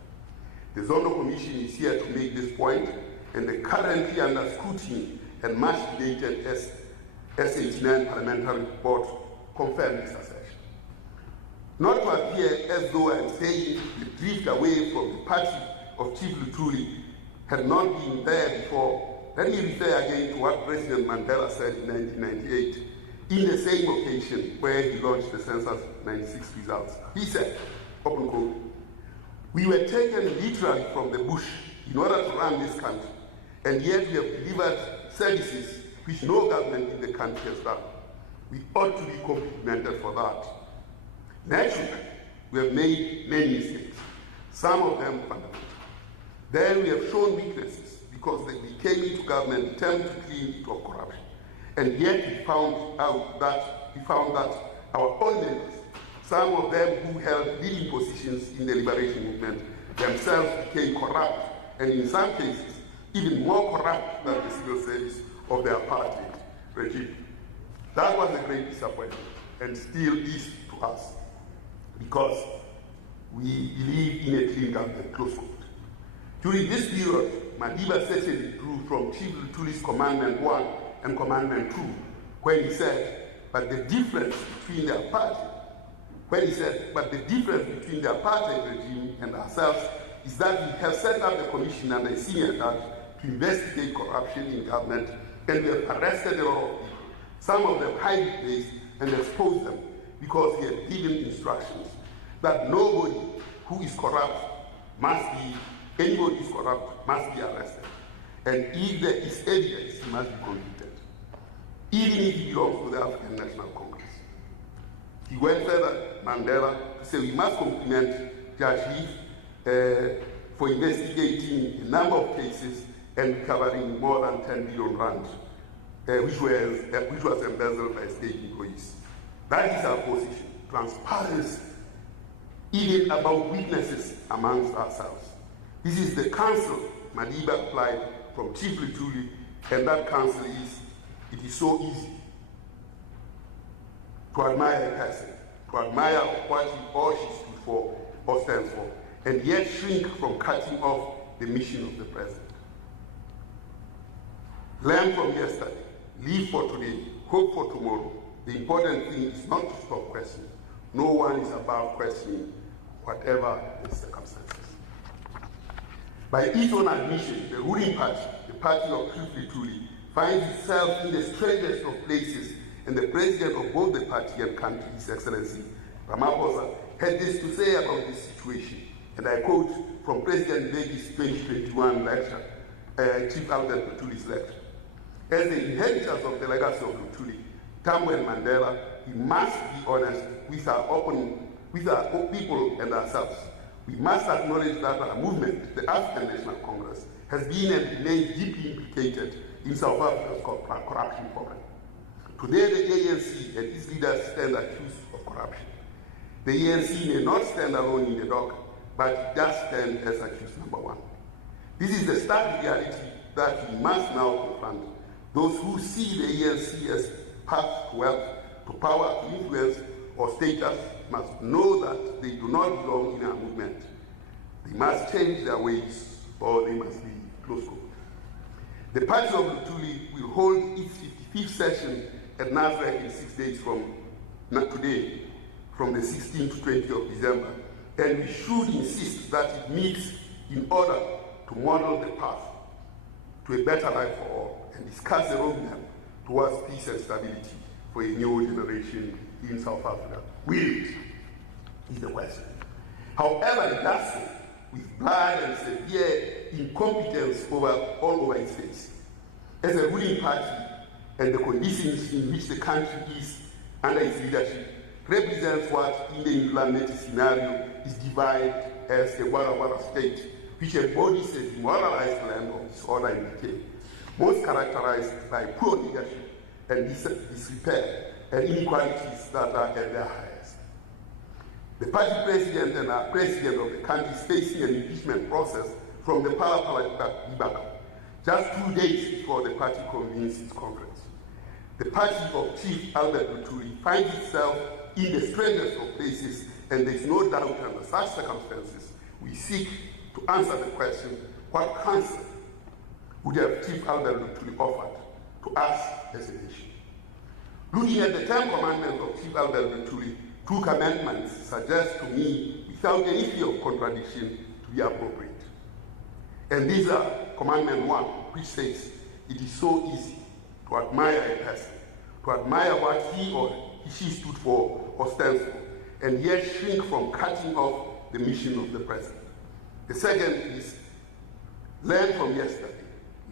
The Zondo Commission is here to make this point, and the currently under scrutiny and much debated S89 parliamentary report confirmed this assertion. Not to appear as though I'm saying the drift away from the party of Chief Luthuli had not been there before, let me refer again to what President Mandela said in 1998 in the same occasion where he launched the census 96 results. He said, open quote, "We were taken literally from the bush in order to run this country, and yet we have delivered services which no government in the country has done. We ought to be complimented for that. Naturally, we have made many mistakes, some of them fundamental. Then we have shown weaknesses because we came into government determined to clean it of corruption. And yet we found that our own members, some of them who held leading positions in the liberation movement, themselves became corrupt, and in some cases, even more corrupt than the civil service of the apartheid regime. That was a great disappointment, and still is to us, because we believe in a clean government, close quote. During this period, Madiba certainly drew from Chief Luthuli's Commandment 1 and Commandment 2, when he said, but the difference between the apartheid regime and ourselves is that we have set up a commission and a senior judge to investigate corruption in government, and we have arrested a lot of people, some of them highly placed, and exposed them because we had given instructions that anybody who is corrupt must be arrested. And if there is evidence, he must be convicted, even if he belongs to the African National Congress. He went further, Mandela, to say we must compliment Judge Heath for investigating a number of cases and recovering more than 10 billion rand, which was embezzled by state employees. That is our position, transparency, even about weaknesses amongst ourselves. This is the counsel Madiba applied from Chief Luthuli, and that counsel is, it is so easy to admire a person, to admire what he or she stood for or stands for, and yet shrink from cutting off the mission of the president. Learn from yesterday, live for today, hope for tomorrow. The important thing is not to stop questioning. No one is above questioning, whatever the circumstances. By its own admission, the ruling party, the party of Chief Luthuli, finds itself in the strangest of places, and the president of both the party and country, His Excellency Ramaphosa, had this to say about this situation, and I quote from President Mbeki's 2021 lecture, Chief Albert Luthuli's lecture. As the inheritors of the legacy of Luthuli, Tambo and Mandela, we must be honest with our people and ourselves. We must acknowledge that our movement, the African National Congress, has been and remains deeply implicated in South Africa's corruption problem. Today, the ANC and its leaders stand accused of corruption. The ANC may not stand alone in the dock, but it does stand as accused number one. This is the stark reality that we must now confront. Those who see the ANC as path to wealth, to power, to influence, or status must know that they do not belong in our movement. They must change their ways, or they must be close to. The party of Luthuli will hold its 55th session at Nasrec in 6 days from today, from the 16th to 20th of December, and we should insist that it meets in order to model the path to a better life for all and discuss the roadmap towards peace and stability for a new generation in South Africa. Will it? Is the question. However, it does so with blood and severe incompetence all over its face. As a ruling party and the conditions in which the country is under its leadership represents what in the implemented scenario is defined as a Wara state, which embodies a demoralized land of disorder and decay, most characterized by poor leadership and disrepair and inequalities that are at their highest. The party president and our president of the country is facing an impeachment process from the Pali debacle, just 2 days before the party convenes its conference. The party of Chief Albert Luthuli finds itself in the strangest of places, and there is no doubt under such circumstances we seek to answer the question, what counsel would have Chief Albert Luthuli offered to us as a nation? Looking at the 10 commandments of Chief Albert Luthuli, 2 commandments suggest to me, without any fear of contradiction, to be appropriate. And these are Commandment 1, which says, it is so easy to admire a person, to admire what he or she stood for or stands for, and yet shrink from cutting off the mission of the present. The second is, learn from yesterday,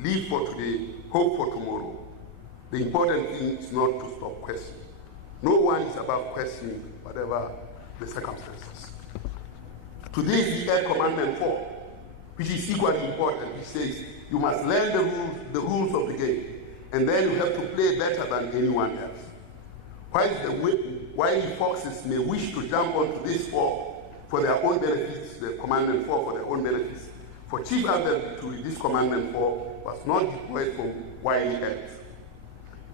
live for today, hope for tomorrow. The important thing is not to stop questioning. No one is above questioning whatever the circumstances. Today is the 8th Commandment 4, which is equally important, which says you must learn the rules of the game, and then you have to play better than anyone else. While the wily foxes may wish to jump onto this 4 for their own benefits, the Commandment 4 for their own benefits, for Chief Albert to this Commandment 4 was not deployed from wily ends.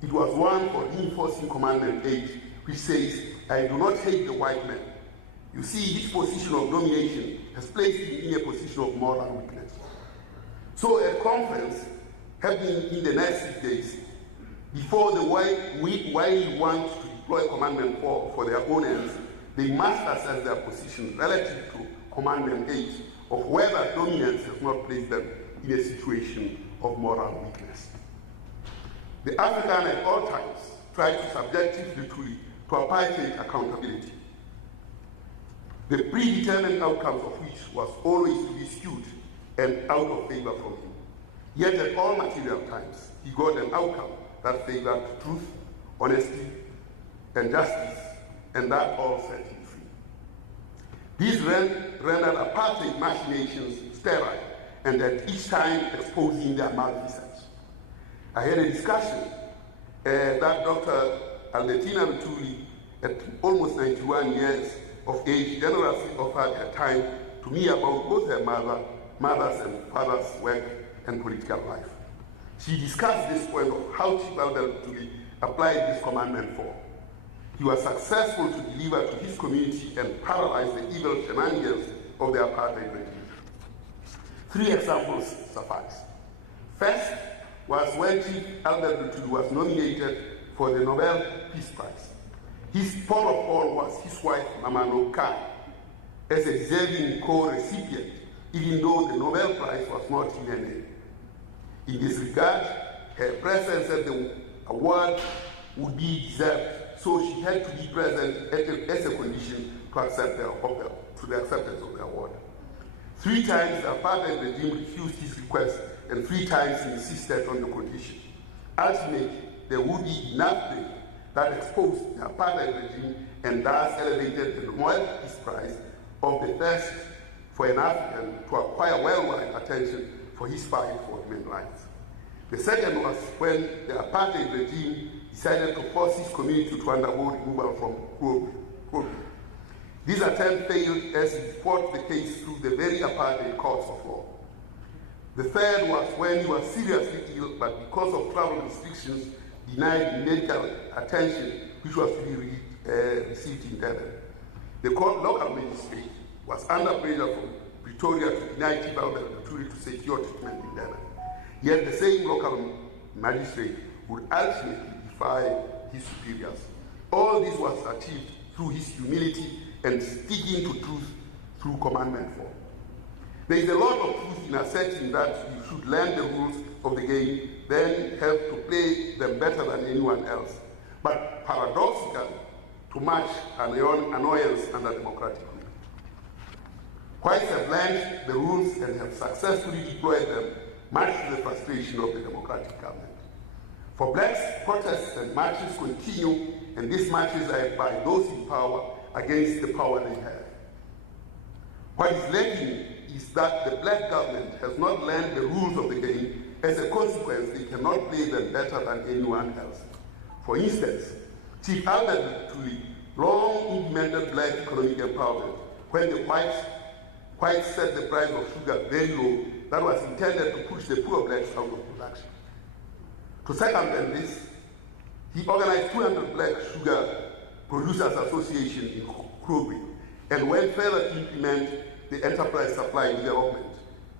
It was one for reinforcing Commandment 8, which says, I do not hate the white man. You see, this position of domination has placed him in a position of moral weakness. So a conference happening in the next 6 days, before the wily want to deploy Commandment 4 for their own ends, they must assess their position relative to Commandment 8 of whether dominance has not placed them in a situation of moral weakness. The African at all times tried to subject Luthuli to apartheid accountability, the predetermined outcomes of which was always to be skewed and out of favor from him. Yet at all material times, he got an outcome that favored truth, honesty, and justice, and that all set him free. These rendered apartheid machinations sterile, and at each time exposing their malfeasance. I had a discussion that Dr. Albertina Luthuli, at almost 91 years of age, generously offered her time to me about both her mother's and father's work and political life. She discussed this point of how Chief Albert Luthuli applied this Commandment 4. He was successful to deliver to his community and paralyze the evil shenanigans of the apartheid regime. 3 examples suffice. First was when Chief Albert Luthuli was nominated for the Nobel Peace Prize. His port of call was his wife, Mamano Khan, as a deserving co-recipient, even though the Nobel Prize was not in her name. In this regard, her presence at the award would be deserved, so she had to be present as a condition to accept the acceptance of the award. 3 times the apartheid regime refused his request, and 3 times he insisted on the condition. Ultimately, there would be enough data that exposed the apartheid regime and thus elevated the Nobel Peace Prize of the first for an African to acquire worldwide attention for his fight for human rights. The second was when the apartheid regime decided to force his community to undergo removal from Krobi. This attempt failed as he fought the case through the very apartheid courts of law. The third was when he was seriously ill, but because of travel restrictions, denied medical attention, which was to be received in Durban. The local magistrate was under pressure from Pretoria to deny Chief Albert Luthuli to secure treatment in Durban. Yet the same local magistrate would ultimately defy his superiors. All this was achieved through his humility and sticking to truth through commandment form. There is a lot of truth in asserting that you should learn the rules of the game, then have to play them better than anyone else. But paradoxically, to match annoyance under democratic rule. Whites have learned the rules and have successfully deployed them, much to the frustration of the democratic government. For blacks, protests and marches continue, and these marches are by those in power against the power they have. What is lacking is that the black government has not learned the rules of the game. As a consequence, they cannot play them better than anyone else. For instance, Chief Albert Luthuli long implemented black economic empowerment when the whites set the price of sugar very low. That was intended to push the poor blacks out of production. To circumvent this, he organized 200 black sugar producers association in Krobi and went further to implement the enterprise supply development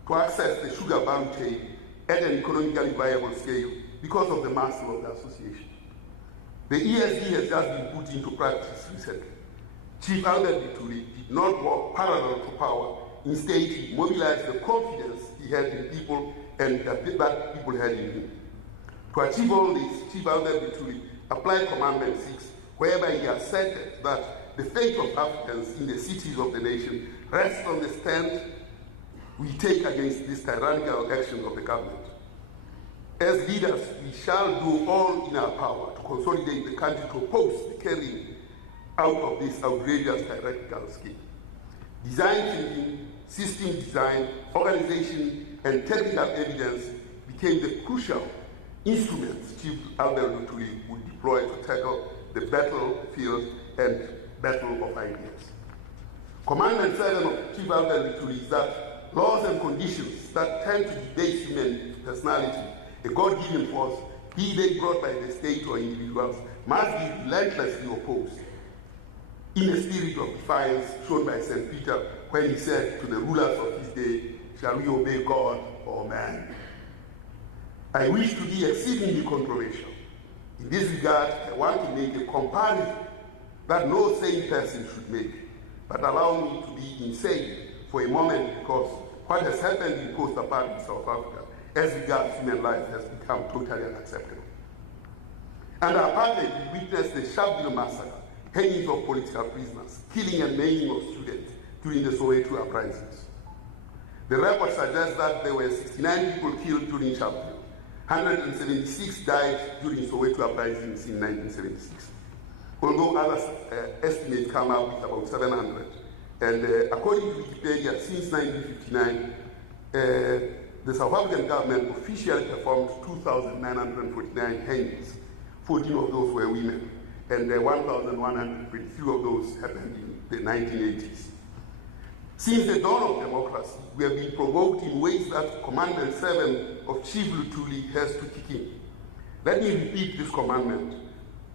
to access the sugar value chain at an economically viable scale because of the muscle of the association. The ESD has just been put into practice recently. Chief Albert Luthuli did not walk parallel to power. Instead, he mobilized the confidence he had in people and that people had in him. To achieve all this, Chief Albert Luthuli applied Commandment 6, whereby he asserted that the fate of Africans in the cities of the nation rests on the stand we take against this tyrannical action of the government. As leaders, we shall do all in our power to consolidate the country to oppose the carrying out of this outrageous tyrannical scheme. Design thinking, system design, organization, and technical evidence became the crucial instruments Chief Albert Luthuli would deploy to tackle the battlefield and battle of ideas. Commandment 7 of Chief Albert Luthuli is that laws and conditions that tend to debase human personality, a God-given force, be they brought by the state or individuals, must be relentlessly opposed in a spirit of defiance shown by St. Peter when he said to the rulers of his day, "Shall we obey God or man?" I wish to be exceedingly controversial. In this regard, I want to make a comparison that no sane person should make, but allow me to be insane for a moment because what has happened in post-apartheid South Africa as regards human life has become totally unacceptable. Under apartheid, we witnessed the Sharpeville massacre, hangings of political prisoners, killing and maiming of students during the Soweto uprisings. The report suggests that there were 69 people killed during Sharpeville. 176 died during Soweto uprisings in 1976, although other estimates come out with about 700. And according to Wikipedia, since 1959, the South African government officially performed 2,949 hangings. 14 of those were women, and 1,123 of those happened in the 1980s. Since the dawn of democracy, we have been provoked in ways that Commandment 7 of Chief Luthuli has to kick in. Let me repeat this commandment.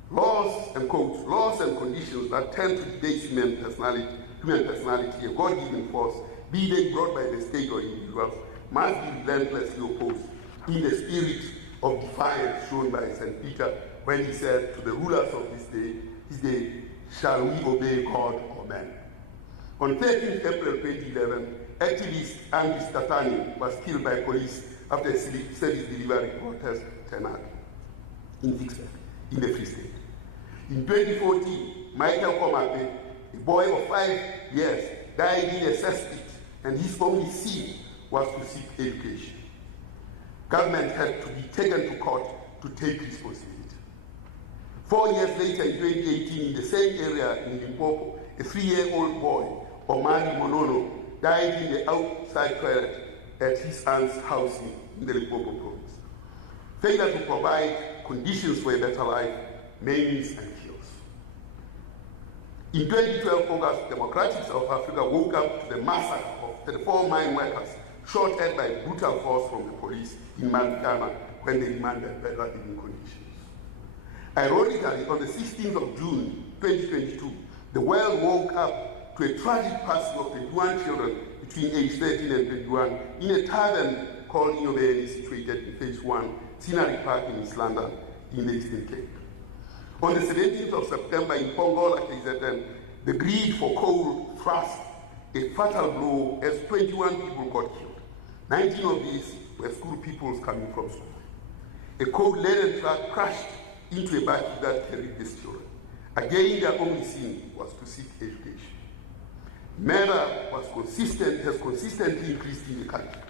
Laws and codes, laws and conditions that tend to debase human personality, a God-given force, be they brought by the state or individuals, must be relentlessly opposed in the spirit of defiance shown by St. Peter when he said to the rulers of his day, "Shall we obey God or man?" On 13th April 2011, activist Andy Statani was killed by police after a service delivery protest turnout in Vicksburg, in the Free State. In 2014, Michael Komape, a boy of 5 years, died in a cesspit, and his only sin was to seek education. Government had to be taken to court to take responsibility. 4 years later, in 2018, in the same area in Limpopo, a 3-year-old boy, Omari Monono, died in the outside toilet at his aunt's house in the Limpopo province. Failure to provide conditions for a better life maims and kills. In 2012 August, Democratic South Africa woke up to the massacre of 34 mine workers shot at by brutal force from the police in Marikana when they demanded better living conditions. Ironically, on the 16th of June 2022, the world woke up to a tragic passing of 21 children between age 13 and 21 in a tavern called Inyobeni, situated in Phase 1, Scenery Park in East London, in the Eastern Cape. On the 17th of September in Pongola, KZN, the greed for coal thrust a fatal blow as 21 people got killed. 19 of these were school pupils coming from school. A coal-laden truck crashed into a buggy that carried these children. Again, their only sin was to seek education. Murder has consistently increased in the country,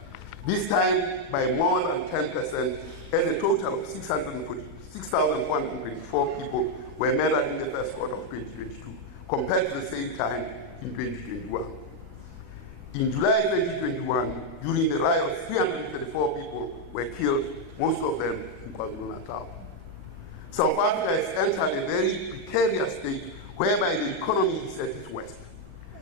this time by more than 10%, as a total of 6,424 people were murdered in the first quarter of 2022, compared to the same time in 2021. In July 2021, during the riot, 334 people were killed, most of them in KwaZulu-Natal. South Africa has entered a very precarious state whereby the economy is at its worst.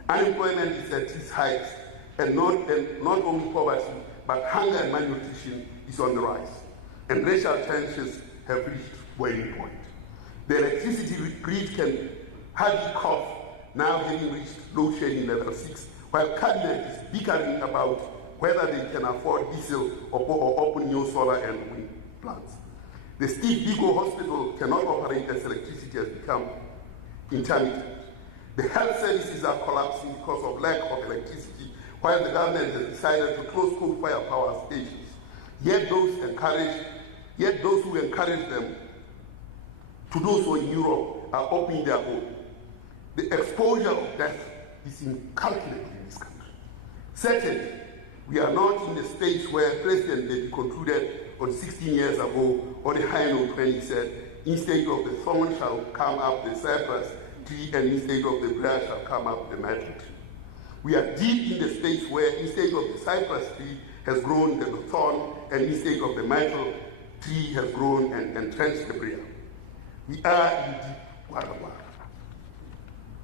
Unemployment is at its highest, and not only poverty, but hunger and malnutrition is on the rise. And racial tensions have reached boiling point. The electricity grid can hardly cough, now having reached load shedding level 6, while cabinet is bickering about whether they can afford diesel or open new solar and wind plants. The Steve Biko Hospital cannot operate as electricity has become intermittent. The health services are collapsing because of lack of electricity, while the government has decided to close coal-fired power stations. Yet those who encourage them to do so in Europe are opening their own. The exposure of death is incalculable in this country. Second, we are not in the stage where President Mbeki concluded on 16 years ago, or the high note when he said, instead of the thorn shall come up the cypress tree, and instead of the briar shall come up the myrtle tree. We are deep in the stage where instead of the cypress tree has grown the thorn, and instead of the myrtle tree has grown and entrenched the briar. We are in deep water.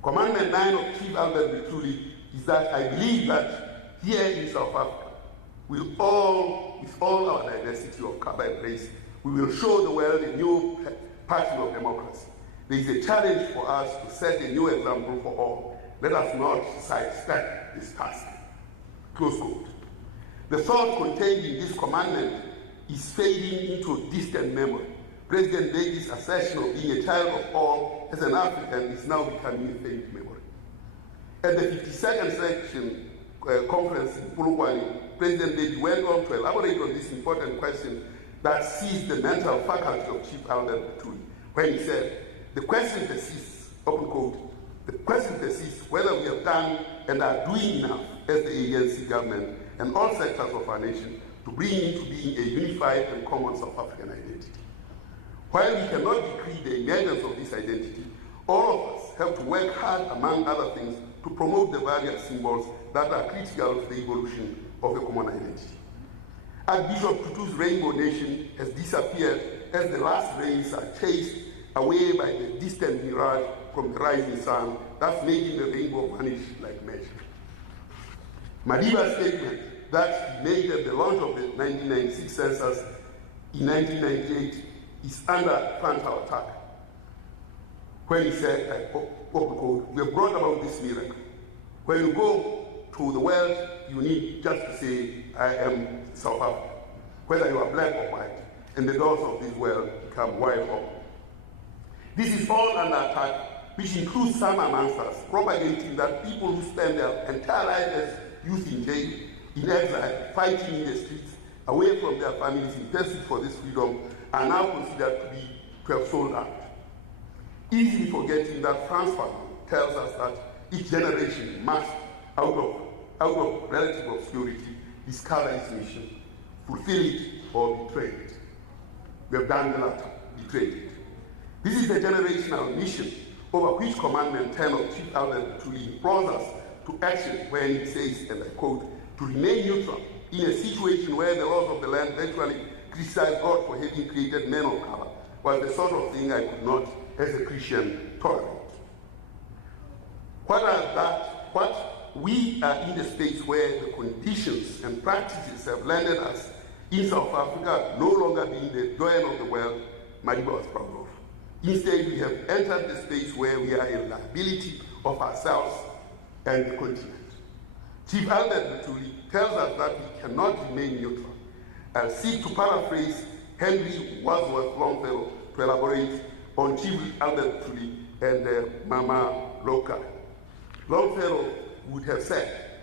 Commandment 9 of Chief Albert Luthuli is that I believe that here in South Africa, with all our diversity of color and race, we will show the world a new pattern of democracy. There is a challenge for us to set a new example for all. Let us not sidestep this task. Close quote. The thought contained in this commandment is fading into distant memory. President Mbeki's assertion of being a child of all as an African is now becoming a faint memory. At the 52nd section conference in Polokwane, President Mbeki went on to elaborate on this important question that seized the mental faculty of Chief Albert Luthuli when he said, the question persists, open quote, the question persists whether we have done and are doing enough as the ANC government and all sectors of our nation to bring into being a unified and common South African identity. While we cannot decree the emergence of this identity, all of us have to work hard, among other things, to promote the various symbols that are critical to the evolution of a common identity. Archbishop Tutu's Rainbow Nation has disappeared as the last rays are chased away by the distant mirage from the rising sun, thus making the rainbow vanish like magic. Madiba's statement that he made at the launch of the 1996 census in 1998 is under frontal attack when he said, open quote, we have brought about this miracle. When you go to the world, you need just to say, I am South Africa, whether you are black or white, and the doors of this world become wide open. This is all under attack, which includes some amongst us propagating that people who spend their entire life as youth in jail, in exile, fighting in the streets, away from their families in pursuit for this freedom, are now considered to have sold out. Easily forgetting that Franz Fanon tells us that each generation must, out of relative obscurity, discover its mission, fulfill it, or betray it. We have done the latter, betrayed it. This is the generational mission over which Commandment 10 of Chief Albert Luthuli implores us to action when it says, and I quote, to remain neutral in a situation where the laws of the land virtually criticize God for having created men of color was the sort of thing I could not, as a Christian, tolerate. What we are in the space where the conditions and practices have landed us in South Africa, no longer being the doyen of the world Madiba was proud of. Instead, we have entered the space where we are a liability of ourselves and the continent. Chief Albert Luthuli tells us that we cannot remain neutral. I'll seek to paraphrase Henry Wadsworth Longfellow to elaborate on Chief Albert Luthuli and Mama Loka. Longfellow would have said,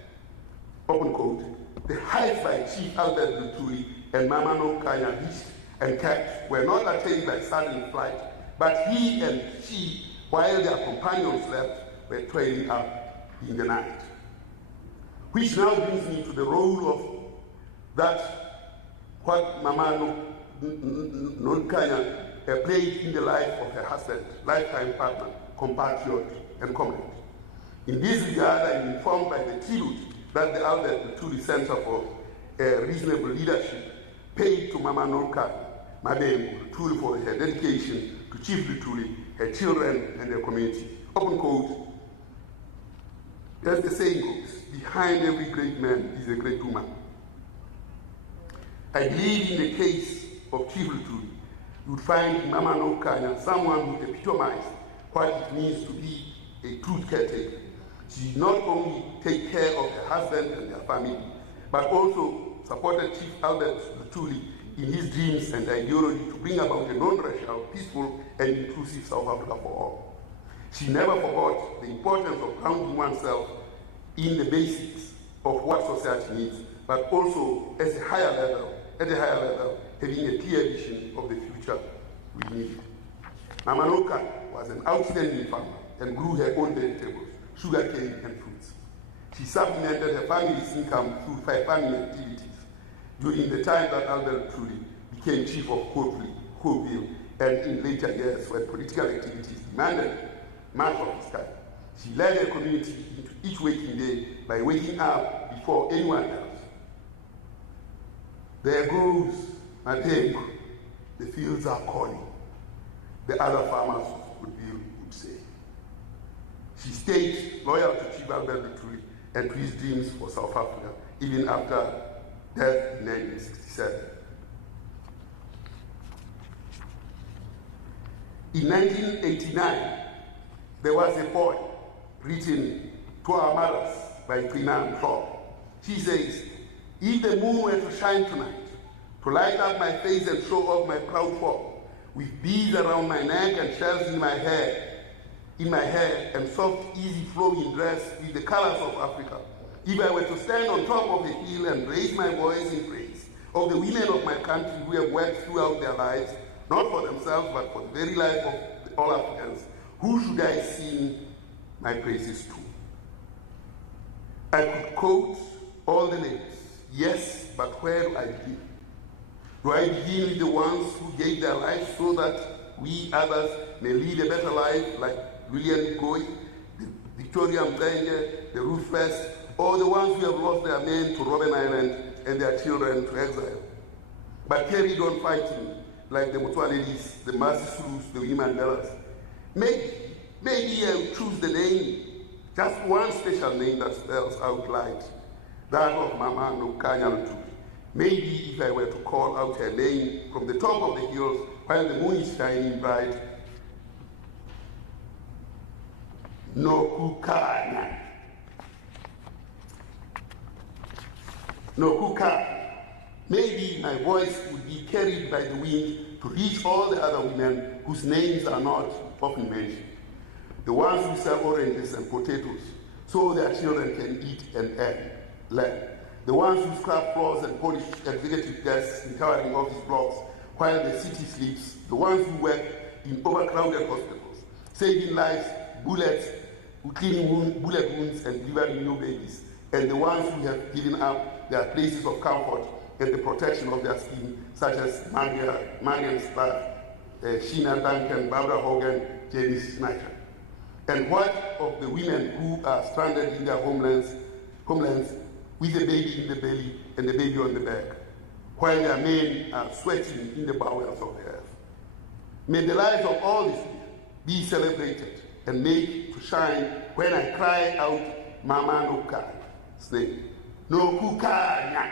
open quote, the heights by Chief Albert Luthuli and Mama Loka reached and kept were not attained by sudden flight, but he and she, while their companions slept, were toiling up in the night. Which now brings me to the role of that what Mama Nolkanya played in the life of her husband, lifetime partner, compatriot, and comrade. In this regard, I am informed by the tribute that the Albert Luthuli Center for Reasonable Leadership paid to Mama Nolka Mabengu Luthuli for her dedication to Chief Luthuli, her children, and their community. Open quote, as the saying goes, behind every great man is a great woman. I believe in the case of Chief Luthuli, you would find in Mama Nolkanya someone who epitomized what it means to be a truth caretaker. She did not only take care of her husband and their family, but also supported Chief Albert Luthuli in his dreams and ideology to bring about a non-racial, peaceful, and inclusive South Africa for all. She never forgot the importance of grounding oneself in the basics of what society needs, but also at a higher level, having a clear vision of the future we need. Mama Loka was an outstanding farmer and grew her own vegetables, sugarcane, and fruits. She supplemented her family's income through farming activities during the time that Albert Luthuli became chief of Colville, and in later years when political activities demanded much of his time. She led her community into each waking day by waking up before anyone else. There goes Mabengu, the fields are calling, the other farmers would say. She stayed loyal to Chief Albert Luthuli and to his dreams for South Africa, even after death in 1967. In 1989, there was a poem written to our mothers by Trina Mhlobo. She says, if the moon were to shine tonight, to light up my face and show off my proud form, with beads around my neck and shells in my hair, and soft, easy flowing dress with the colors of Africa, if I were to stand on top of a hill and raise my voice in praise of the women of my country who have worked throughout their lives, not for themselves, but for the very life of all Africans, who should I sing my praises to? I could quote all the names, yes, but where do I begin? Do I begin with the ones who gave their lives so that we others may lead a better life, like William Goy, the Victoria Mdenge, the Ruth First, or the ones who have lost their men to Robben Island and their children to exile, but carried on fighting like the Mutwaledis, the Masisus, the Imandelas? Maybe I'll choose the name, just one special name that spells out light, that of Mama Nolkanya Luthuli. Maybe if I were to call out her name from the top of the hills while the moon is shining bright, Nokukanya. Nokuka. Maybe my voice would be carried by the wind to reach all the other women whose names are not often mentioned. The ones who sell oranges and potatoes so their children can eat and learn. The ones who scrub floors and polish executive desks in towering office blocks while the city sleeps. The ones who work in overcrowded hospitals, saving lives, bullets, cleaning bullet wounds and delivering new babies. And the ones who have given up their places of comfort and the protection of their skin, such as Marian Starr, Sheena Duncan, Barbara Hogan, Jenny Snyder. And what of the women who are stranded in their homelands with the baby in the belly and the baby on the back, while their men are sweating in the bowels of the earth? May the lives of all these people be celebrated and made to shine when I cry out, Mama no Kai's name. No Kukanya.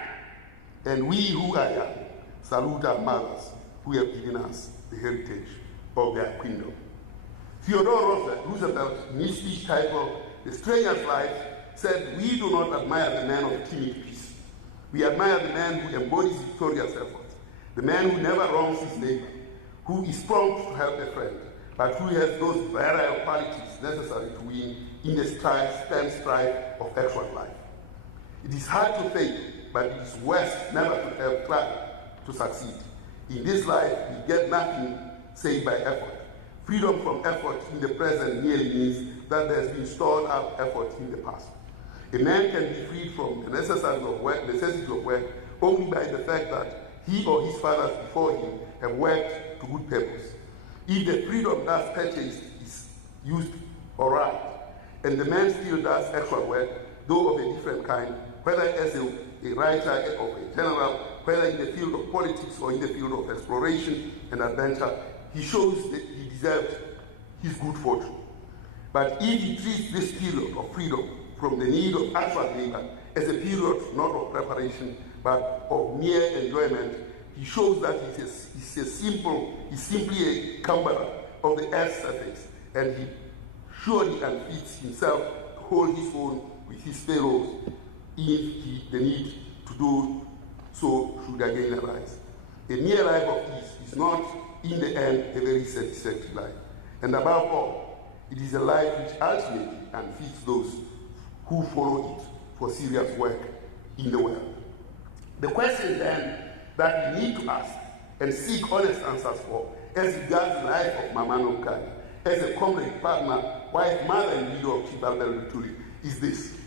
And we who are young salute our mothers who have given us the heritage of their kingdom. Theodore Roosevelt, in his speech titled The Stranger's Life, said, we do not admire the man of timid peace. We admire the man who embodies victorious effort, the man who never wrongs his neighbor, who is prompt to help a friend, but who has those virile qualities necessary to win in the strife of actual life. It is hard to fail, but it is worse never to have tried to succeed. In this life, we get nothing save by effort. Freedom from effort in the present merely means that there has been stored up effort in the past. A man can be freed from the necessity of work only by the fact that he or his fathers before him have worked to good purpose. If the freedom thus purchased is used aright, and the man still does actual work, though of a different kind, whether as a writer or a general, whether in the field of politics or in the field of exploration and adventure, he shows that he deserved his good fortune. But if he treats this period of freedom from the need of actual labor as a period not of preparation but of mere enjoyment, he shows that he's simply a cumberer of the earth's surface, and he surely unfits himself to hold his own with his fellows if the need to do so should again arise. A mere life of ease is not, in the end, a very satisfactory life. And above all, it is a life which ultimately unfits those who follow it for serious work in the world. The question then that we need to ask and seek honest answers for as regards the life of Mama Nokani, as a comrade, partner, wife, mother, and widow of Chief Luthuli, is this: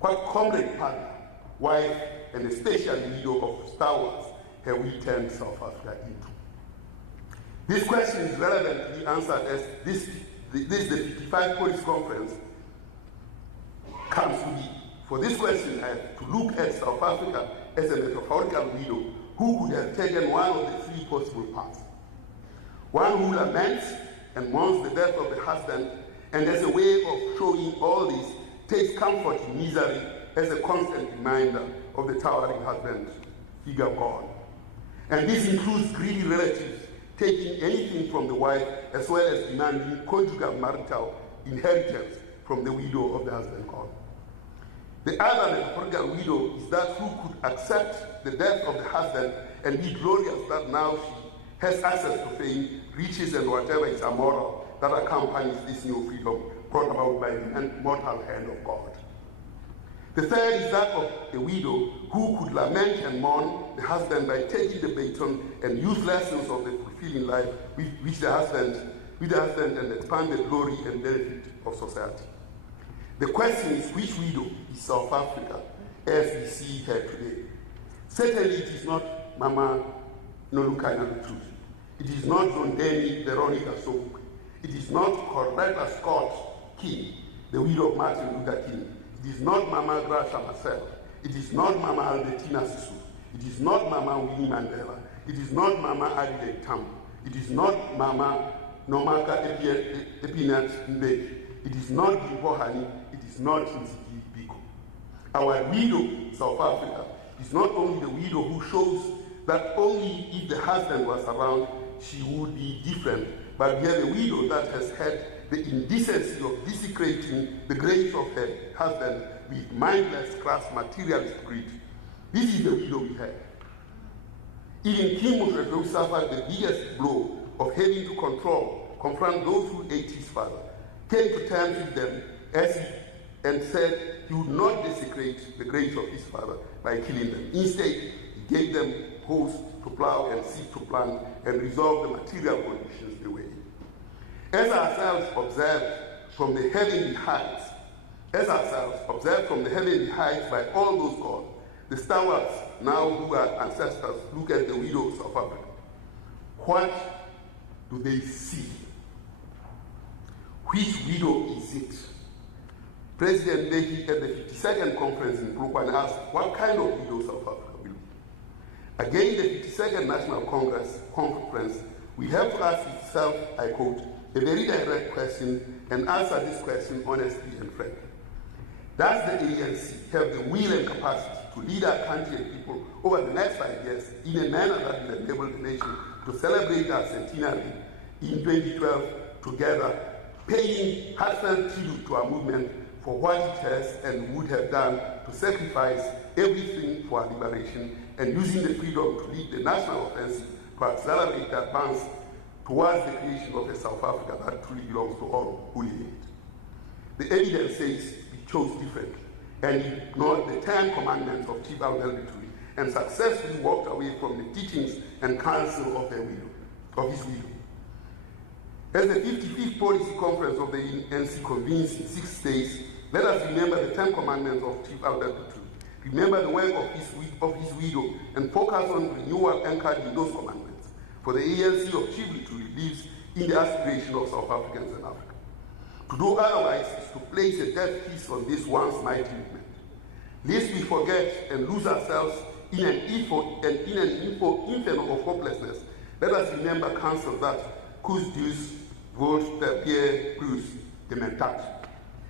what comrade, partner, wife, and especially widow of Star Wars have we turned South Africa into? This question is relevant to be answered as the 55 Police Conference comes to be. For this question, I have to look at South Africa as a metaphorical widow who could have taken one of the three possible paths. One who laments and mourns the death of the husband, and as a way of showing all this, takes comfort in misery as a constant reminder of the towering husband figure gone. And this includes greedy relatives taking anything from the wife, as well as demanding conjugal marital inheritance from the widow of the husband gone. The other metaphorical widow is that who could accept the death of the husband and be glorious that now she has access to fame, riches, and whatever is immoral that accompanies this new freedom brought about by the mortal hand of God. The third is that of a widow who could lament and mourn the husband by taking the baton and use lessons of the fulfilling life with the husband and expand the glory and benefit of society. The question is, which widow is South Africa as we see her today? Certainly it is not Mama Nolukana Luthuli. It is not Zondeni Veronica Sobukwe. It is not Coretta Scott King, the widow of Martin Luther King. It is not Mama Gracia Marcel. It is not Mama Albertina Sisulu. It is not Mama Winnie Mandela. It is not Mama Adelaide Tambo. It is not Mama Nomaka Epinat Mbeki. It is not Lehohla. It is not Nzigi Biko. Our widow, South Africa, is not only the widow who shows that only if the husband was around, she would be different, but we have a widow that has had the indecency of desecrating the graves of her husband with mindless, crass, materialist greed. This is the widow we have. Even King Moshoeshoe suffered the biggest blow of having to confront those who ate his father, came to terms with them and said he would not desecrate the graves of his father by killing them. Instead, he gave them hoes to plow and seed to plant and resolve the material conditions they were in. As ourselves observed from the heavenly heights by all those gods, the Star now who are ancestors look at the widow of South Africa. What do they see? Which widow is it? President Lehi at the 52nd conference in Brooklyn asked, what kind of widow South Africa will be? Again, the 52nd National Conference, we have to ask itself, I quote, a very direct question and answer this question honestly and frankly. Does the ANC have the will and capacity to lead our country and people over the next 5 years in a manner that will enable the nation to celebrate our centenary in 2012 together, paying heartfelt tribute to our movement for what it has and would have done to sacrifice everything for our liberation, and using the freedom to lead the national offensive to accelerate the advance towards the creation of a South Africa that truly belongs to all who live in it. The evidence says we chose differently and ignored the 10 commandments of Chief Luthuli and successfully walked away from the teachings and counsel of his widow. As the 55th Policy Conference of the ANC convenes in 6 days, let us remember the 10 commandments of Chief Luthuli. Remember the work of his widow and focus on renewal anchored in those commandments. For the ANC of Chief Luthuli lives in the aspiration of South Africans and Africa. To do otherwise is to place a dead piece on this once mighty movement. Lest we forget and lose ourselves in an inferno of hopelessness, let us remember counsel that cus Deus vult per plus dementat,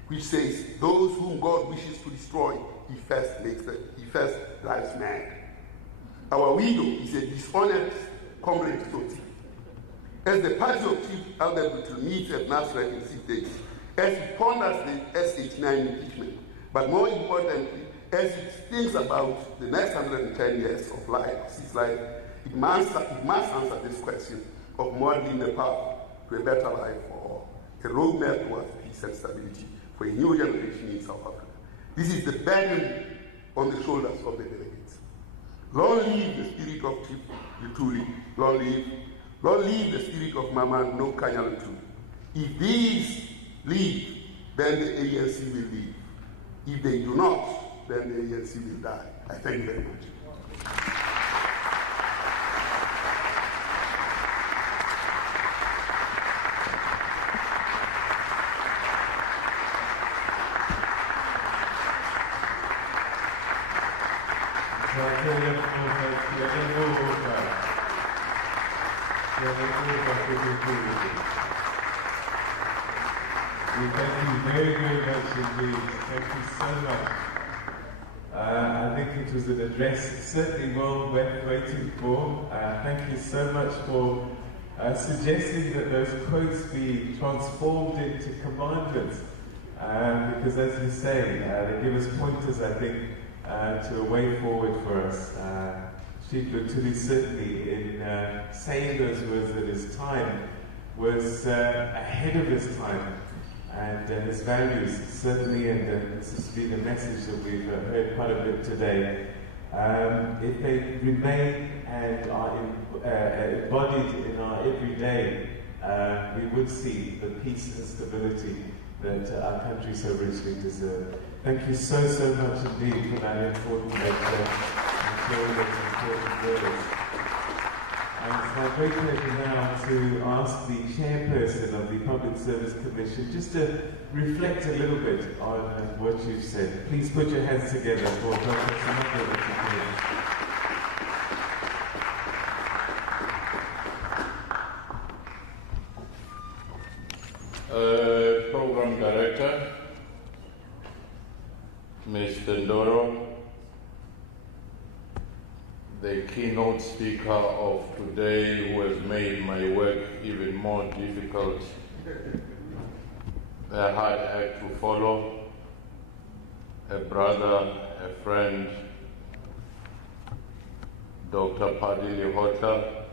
which says, those whom God wishes to destroy, he first drives mad. Our widow is a dishonest comrade to Toti. As the party of Chief Luthuli meets at Nasrec in 6 days, as it ponders the S89 impeachment, but more importantly, as it thinks about the next 110 years of his life, it must answer this question of modeling the path to a better life for all, a roadmap towards peace and stability for a new generation in South Africa. This is the burden on the shoulders of the delegates. Long live the spirit of Chief Luthuli. Long live the spirit of Mama Nokanya Luthuli. If these leave, then the ANC will leave. If they do not, then the ANC will die. I thank you very much. We thank you very, very much indeed. Thank you so much. I think it was an address certainly well worth waiting for. Thank you so much for suggesting that those quotes be transformed into commandments. Because as you say, they give us pointers, I think, to a way forward for us. Chief Luthuli certainly in saying those words at his time was ahead of his time. And his values, certainly, and this has been a message that we've heard quite a bit today, if they remain and are embodied in our everyday, we would see the peace and stability that our country so richly deserves. Thank you so, so much indeed for that important lecture and for those important words. And it's my great pleasure now to ask the chairperson of the Public Service Commission just to reflect a little bit on what you've said. Please put your hands together for Dr. Samantha. Program Director, Mr. Ndoro, the keynote speaker of today who has made my work even more difficult, a hard act to follow, a brother, a friend, Dr. Pali Lehohla,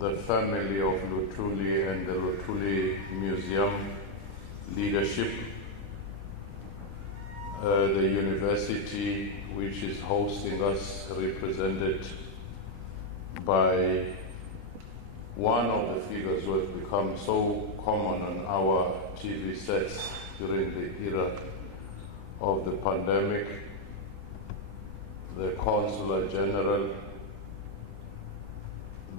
the family of Luthuli and the Luthuli Museum leadership, the university which is hosting us, represented by one of the figures who has become so common on our TV sets during the era of the pandemic, the Consular General,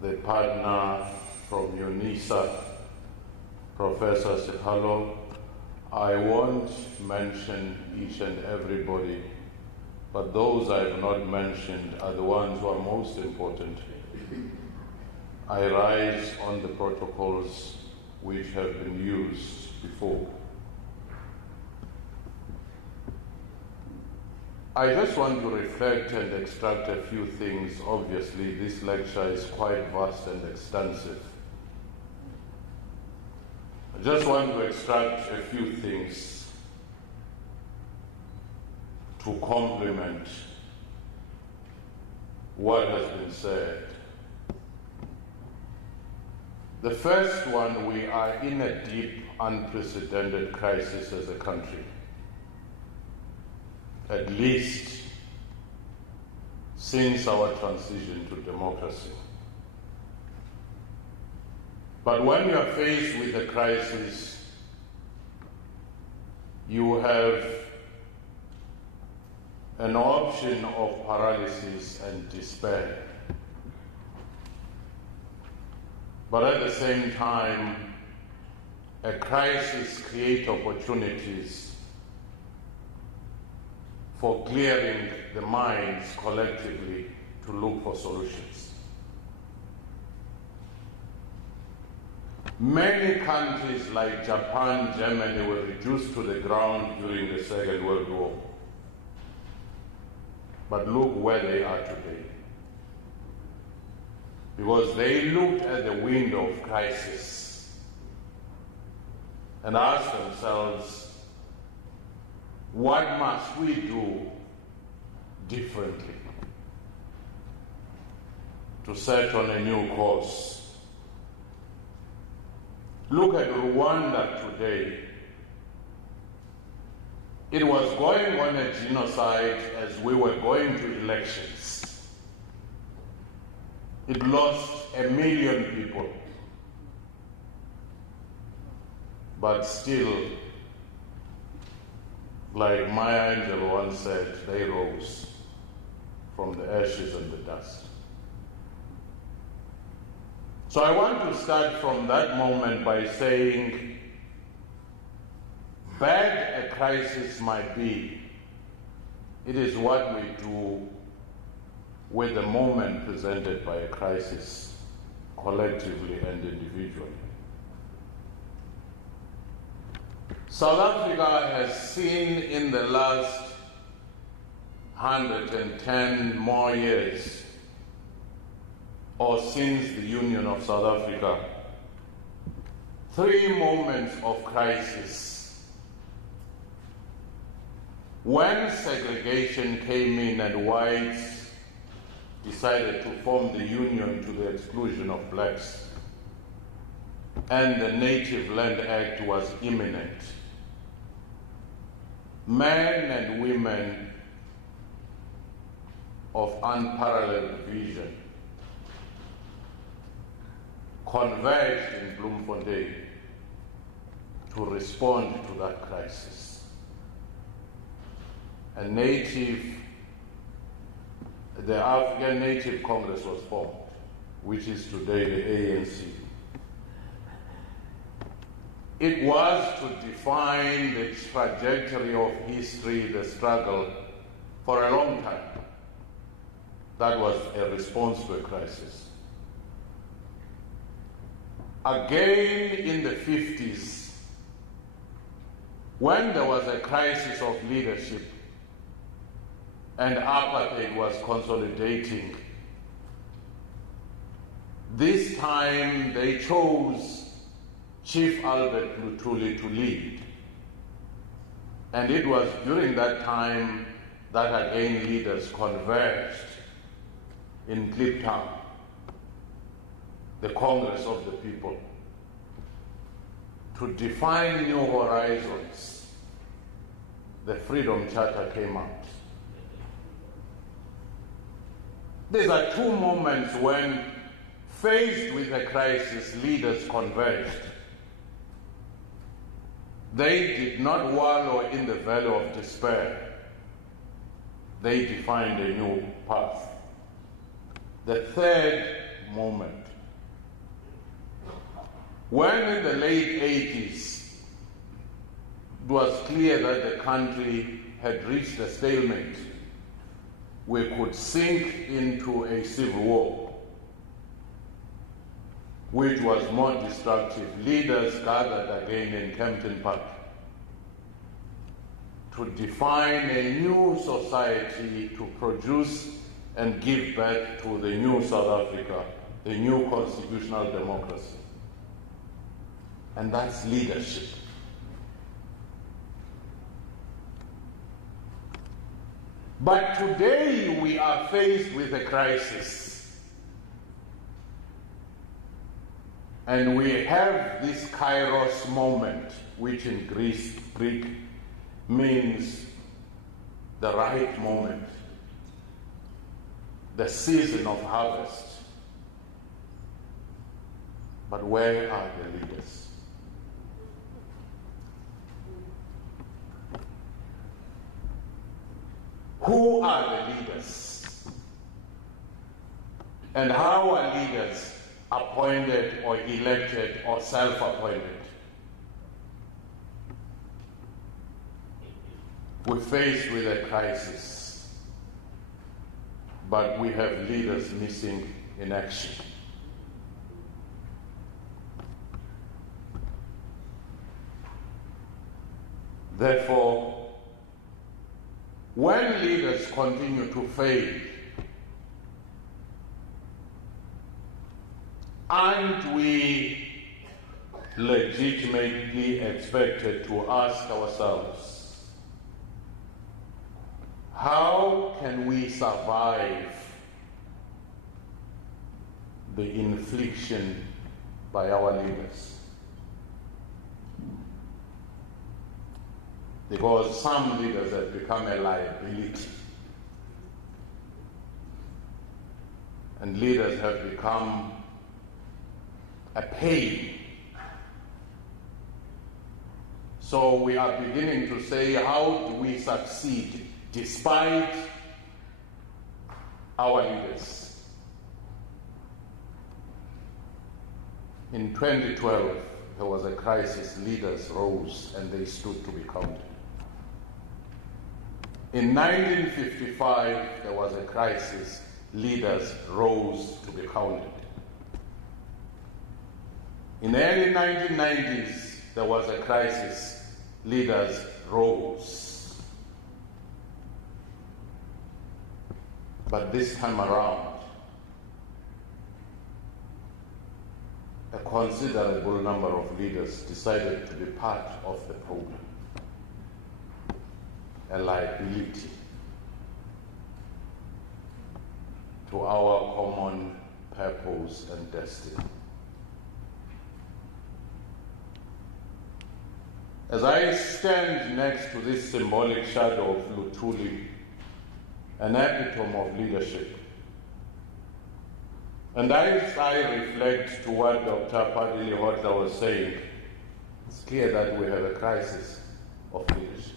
the partner from UNISA, Professor Lehohla, I won't mention each and everybody, but those I have not mentioned are the ones who are most important. I rise on the protocols which have been used before. I just want to reflect and extract a few things. Obviously, this lecture is quite vast and extensive. I just want to extract a few things to complement what has been said. The first one, we are in a deep, unprecedented crisis as a country, at least since our transition to democracy. But when you are faced with a crisis, you have an option of paralysis and despair. But at the same time, a crisis creates opportunities for clearing the minds collectively to look for solutions. Many countries like Japan, Germany were reduced to the ground during the Second World War. But look where they are today. Because they looked at the window of crisis and asked themselves, what must we do differently to set on a new course? Look at Rwanda today. It was going on a genocide as we were going to elections. It lost 1 million people. But still, like Maya Angelou once said, they rose from the ashes and the dust. So I want to start from that moment by saying, bad a crisis might be, it is what we do with the moment presented by a crisis, collectively and individually. South Africa has seen in the last 110 more years, or since the Union of South Africa, 3 moments of crisis. When segregation came in and whites decided to form the Union to the exclusion of blacks, and the Native Land Act was imminent, men and women of unparalleled vision converged in Bloemfontein to respond to that crisis. The African Native Congress was formed, which is today the ANC. It was to define the trajectory of history, the struggle, for a long time. That was a response to a crisis. Again in the 50s, when there was a crisis of leadership and apartheid was consolidating, this time they chose Chief Albert Luthuli to lead. And it was during that time that again leaders converged in Kliptown, the Congress of the People, to define new horizons. The Freedom Charter came out. These are 2 moments when, faced with a crisis, leaders converged. They did not wallow in the valley of despair. They defined a new path. The third moment When in the late 80s, it was clear that the country had reached a stalemate, we could sink into a civil war, which was more destructive. Leaders gathered again in Kempton Park to define a new society, to produce and give back to the new South Africa, the new constitutional democracy. And that's leadership. But today we are faced with a crisis. And we have this kairos moment, which in Greek means the right moment, the season of harvest. But where are the leaders? Who are the leaders? And how are leaders appointed or elected or self-appointed? We're faced with a crisis, but we have leaders missing in action. Therefore, when leaders continue to fail, aren't we legitimately expected to ask ourselves, how can we survive the infliction by our leaders? Because some leaders have become a liability. And leaders have become a pain. So we are beginning to say, how do we succeed despite our leaders? In 2012, there was a crisis. Leaders rose and they stood to be counted. In 1955, there was a crisis. Leaders rose to be counted. In the early 1990s, there was a crisis. Leaders rose. But this time around, a considerable number of leaders decided to be part of the problem. A liability to our common purpose and destiny. As I stand next to this symbolic shadow of Luthuli, an epitome of leadership, and as I reflect to what Dr. Pali Lehohla was saying, it's clear that we have a crisis of leadership.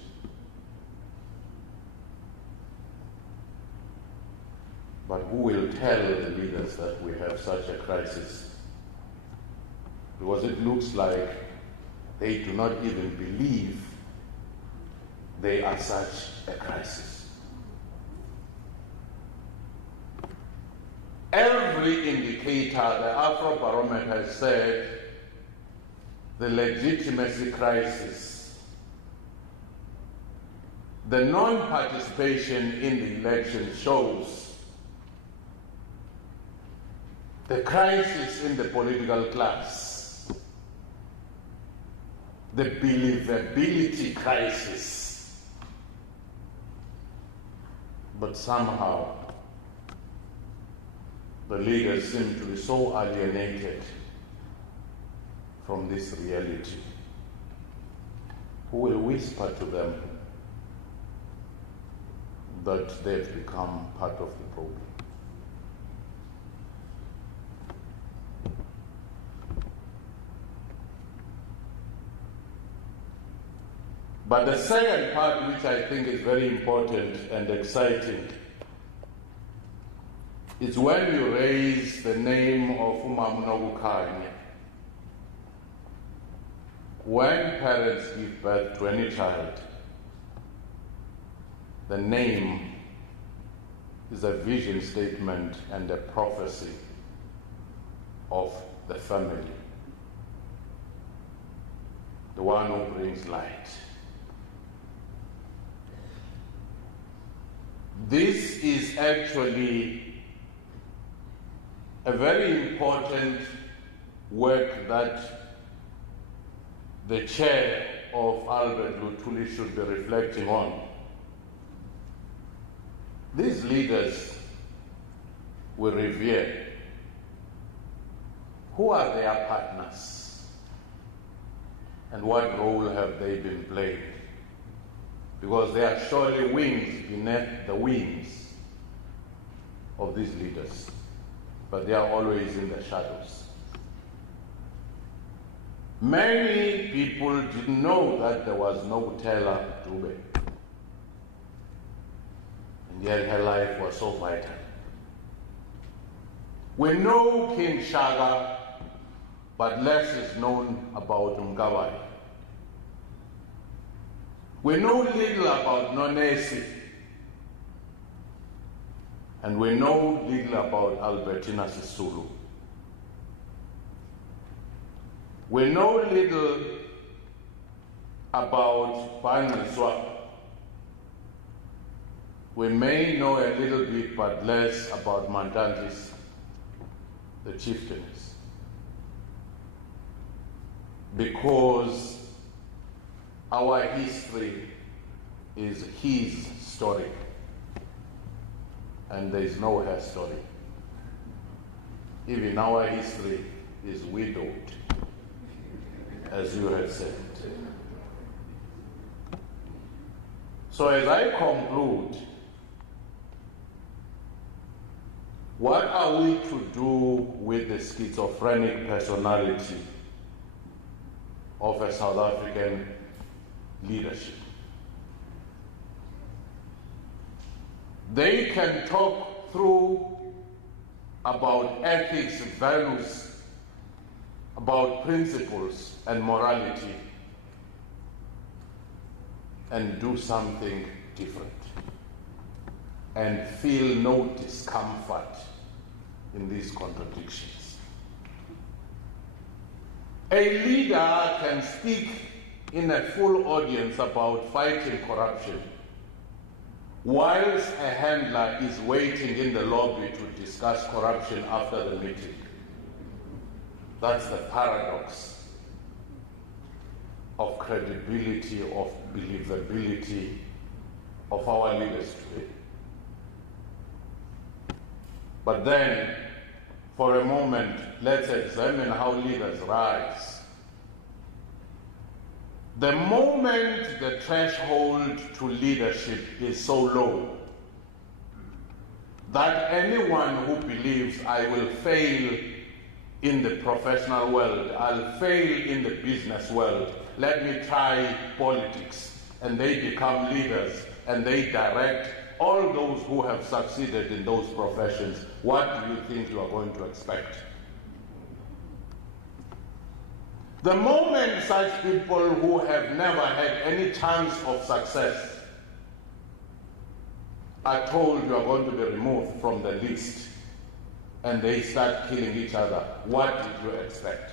But who will tell the leaders that we have such a crisis? Because it looks like they do not even believe they are such a crisis. Every indicator, the Afrobarometer has said, the legitimacy crisis, the non-participation in the election shows the crisis in the political class, the believability crisis. But somehow, the leaders seem to be so alienated from this reality. Who will whisper to them that they've become part of the problem? But the second part, which I think is very important and exciting, is when you raise the name of Umamnobukhanya when parents give birth to any child, the name is a vision statement and a prophecy of the family, the one who brings light. This is actually a very important work that the chair of Albert Luthuli should be reflecting on. These leaders we revere. Who are their partners? And what role have they been playing? Because there are surely wings beneath the wings of these leaders, but they are always in the shadows. Many people didn't know that there was no Tela Dube, and yet her life was so vital. We know King Shaka, but less is known about Mkawai. We know little about Nonesi, and we know little about Albertina Sisulu. We know little about Bangiswa. We may know a little bit, but less about Mandantis, the chieftains, because our history is his story, and there is no her story. Even our history is widowed, as you have said. So as I conclude, what are we to do with the schizophrenic personality of a South African leadership? They can talk through about ethics, values, about principles and morality, and do something different, and feel no discomfort in these contradictions. A leader can speak in a full audience about fighting corruption, whilst a handler is waiting in the lobby to discuss corruption after the meeting. That's the paradox of credibility, of believability of our leaders today. But then, for a moment, let's examine how leaders rise. The moment the threshold to leadership is so low that anyone who believes I will fail in the professional world, I'll fail in the business world, let me try politics, and they become leaders and they direct all those who have succeeded in those professions, what do you think you are going to expect? The moment such people who have never had any chance of success are told you are going to be removed from the list and they start killing each other, what did you expect?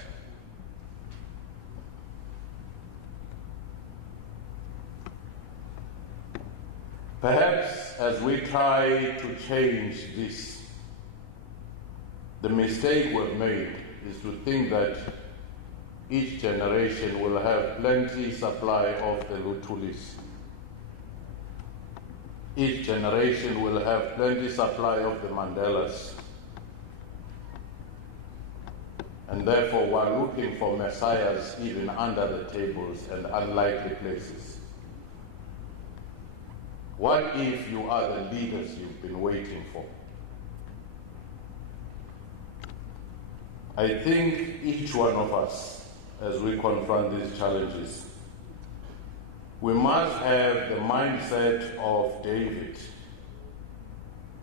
Perhaps as we try to change this, the mistake we've made is to think that each generation will have plenty supply of the Luthulis. Each generation will have plenty supply of the Mandelas. And therefore we're looking for messiahs even under the tables and unlikely places. What if you are the leaders you've been waiting for? I think each one of us, as we confront these challenges, we must have the mindset of David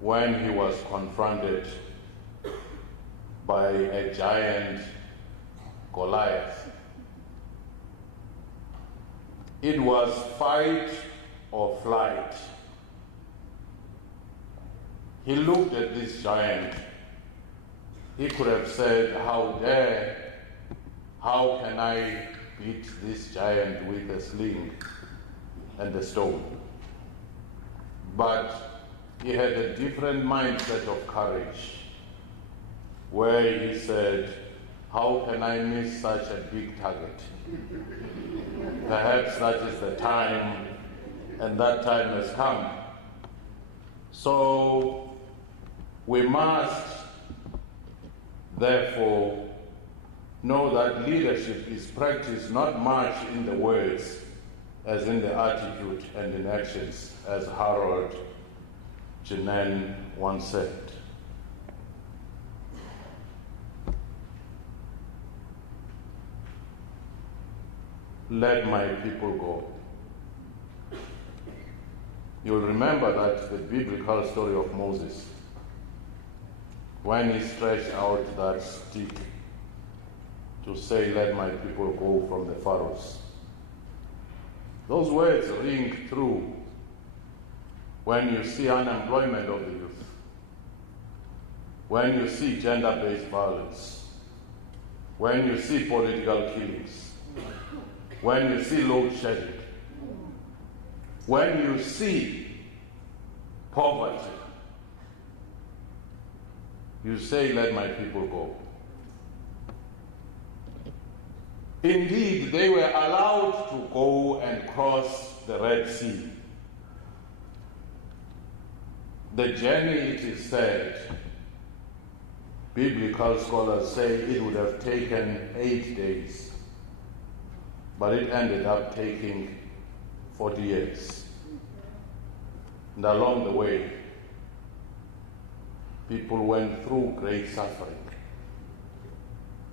when he was confronted by a giant Goliath. It was fight or flight. He looked at this giant. He could have said, how can I beat this giant with a sling and a stone? But he had a different mindset of courage, where he said, how can I miss such a big target? Perhaps that is the time, and that time has come. So we must, therefore, know that leadership is practiced not much in the words as in the attitude and in actions, as Harold Janan once said. Let my people go. You'll remember that the biblical story of Moses, when he stretched out that stick to say, let my people go from the Pharaohs. Those words ring true when you see unemployment of the youth, when you see gender-based violence, when you see political killings, when you see load shedding, when you see poverty, you say, let my people go. Indeed, they were allowed to go and cross the Red Sea. The journey, it is said, biblical scholars say it would have taken 8 days. But it ended up taking 40 years. And along the way, people went through great suffering.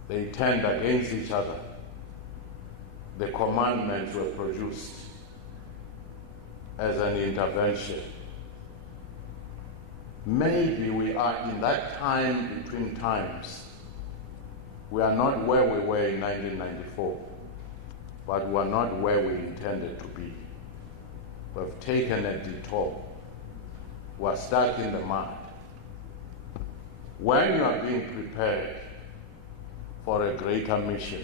They turned against each other. The commandments were produced as an intervention. Maybe we are in that time between times. We are not where we were in 1994. But we are not where we intended to be. We have taken a detour. We are stuck in the mud. When you are being prepared for a greater mission,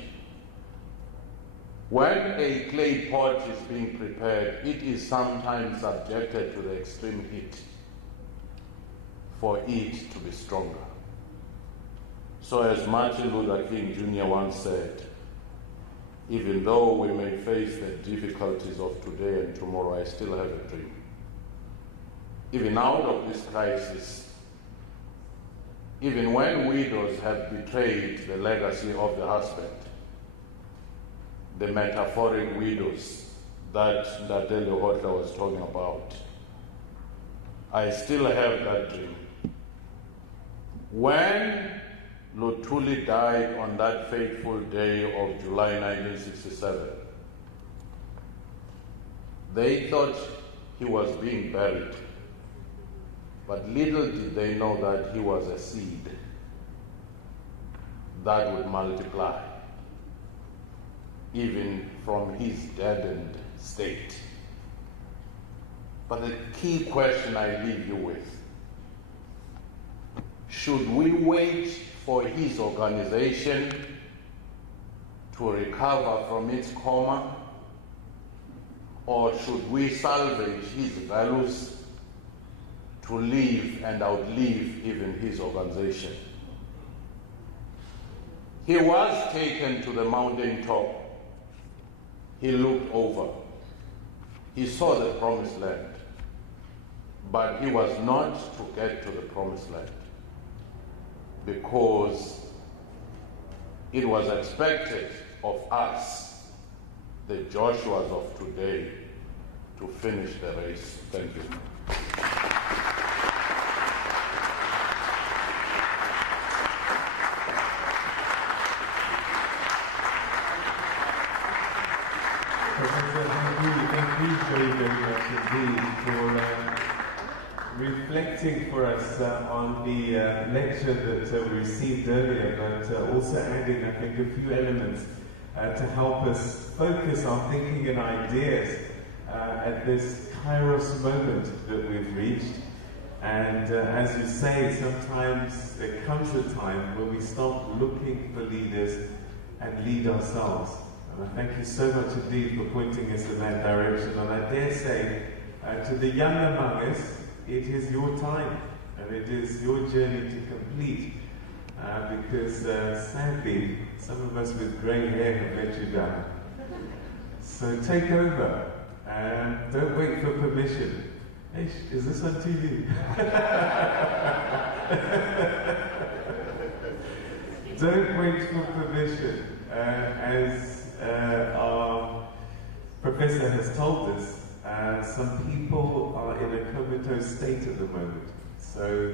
when a clay pot is being prepared, it is sometimes subjected to the extreme heat for it to be stronger. So as Martin Luther King Jr. once said, even though we may face the difficulties of today and tomorrow, I still have a dream. Even out of this crisis, even when widows have betrayed the legacy of the husband, the metaphoric widows that Lehohla was talking about, I still have that dream. When Luthuli died on that fateful day of July 1967, they thought he was being buried, but little did they know that he was a seed that would multiply, even from his deadened state. But the key question I leave you with: should we wait for his organization to recover from its coma, or should we salvage his values to live and outlive even his organization? He was taken to the mountain top. He looked over. He saw the promised land, but he was not to get to the promised land, because it was expected of us, the Joshuas of today, to finish the race. Thank you. Professor, thank you very, very much indeed for reflecting for us on the lecture that we received earlier, but also adding, I think, a few elements to help us focus our thinking and ideas at this Kairos moment that we've reached. And as you say, sometimes there comes a time when we stop looking for leaders and lead ourselves. And I thank you so much indeed for pointing us in that direction. And I dare say, to the young among us, it is your time and it is your journey to complete. Because sadly, some of us with grey hair have let you down. So take over and don't wait for permission. Hey, is this on TV? Don't wait for permission. As our professor has told us, some people are in a comatose state at the moment. So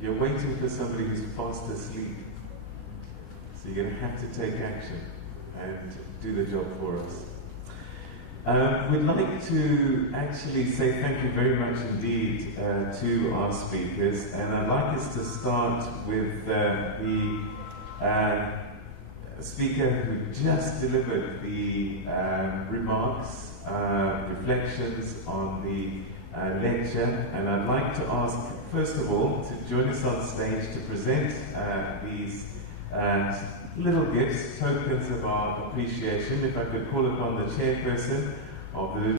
you're waiting for somebody who's fast asleep. So you're going to have to take action and do the job for us. We'd like to actually say thank you very much indeed to our speakers, and I'd like us to start with the speaker who just delivered the remarks, reflections on the lecture, and I'd like to ask, first of all, to join us on stage to present these little gifts, tokens of our appreciation. If I could call upon the chairperson of the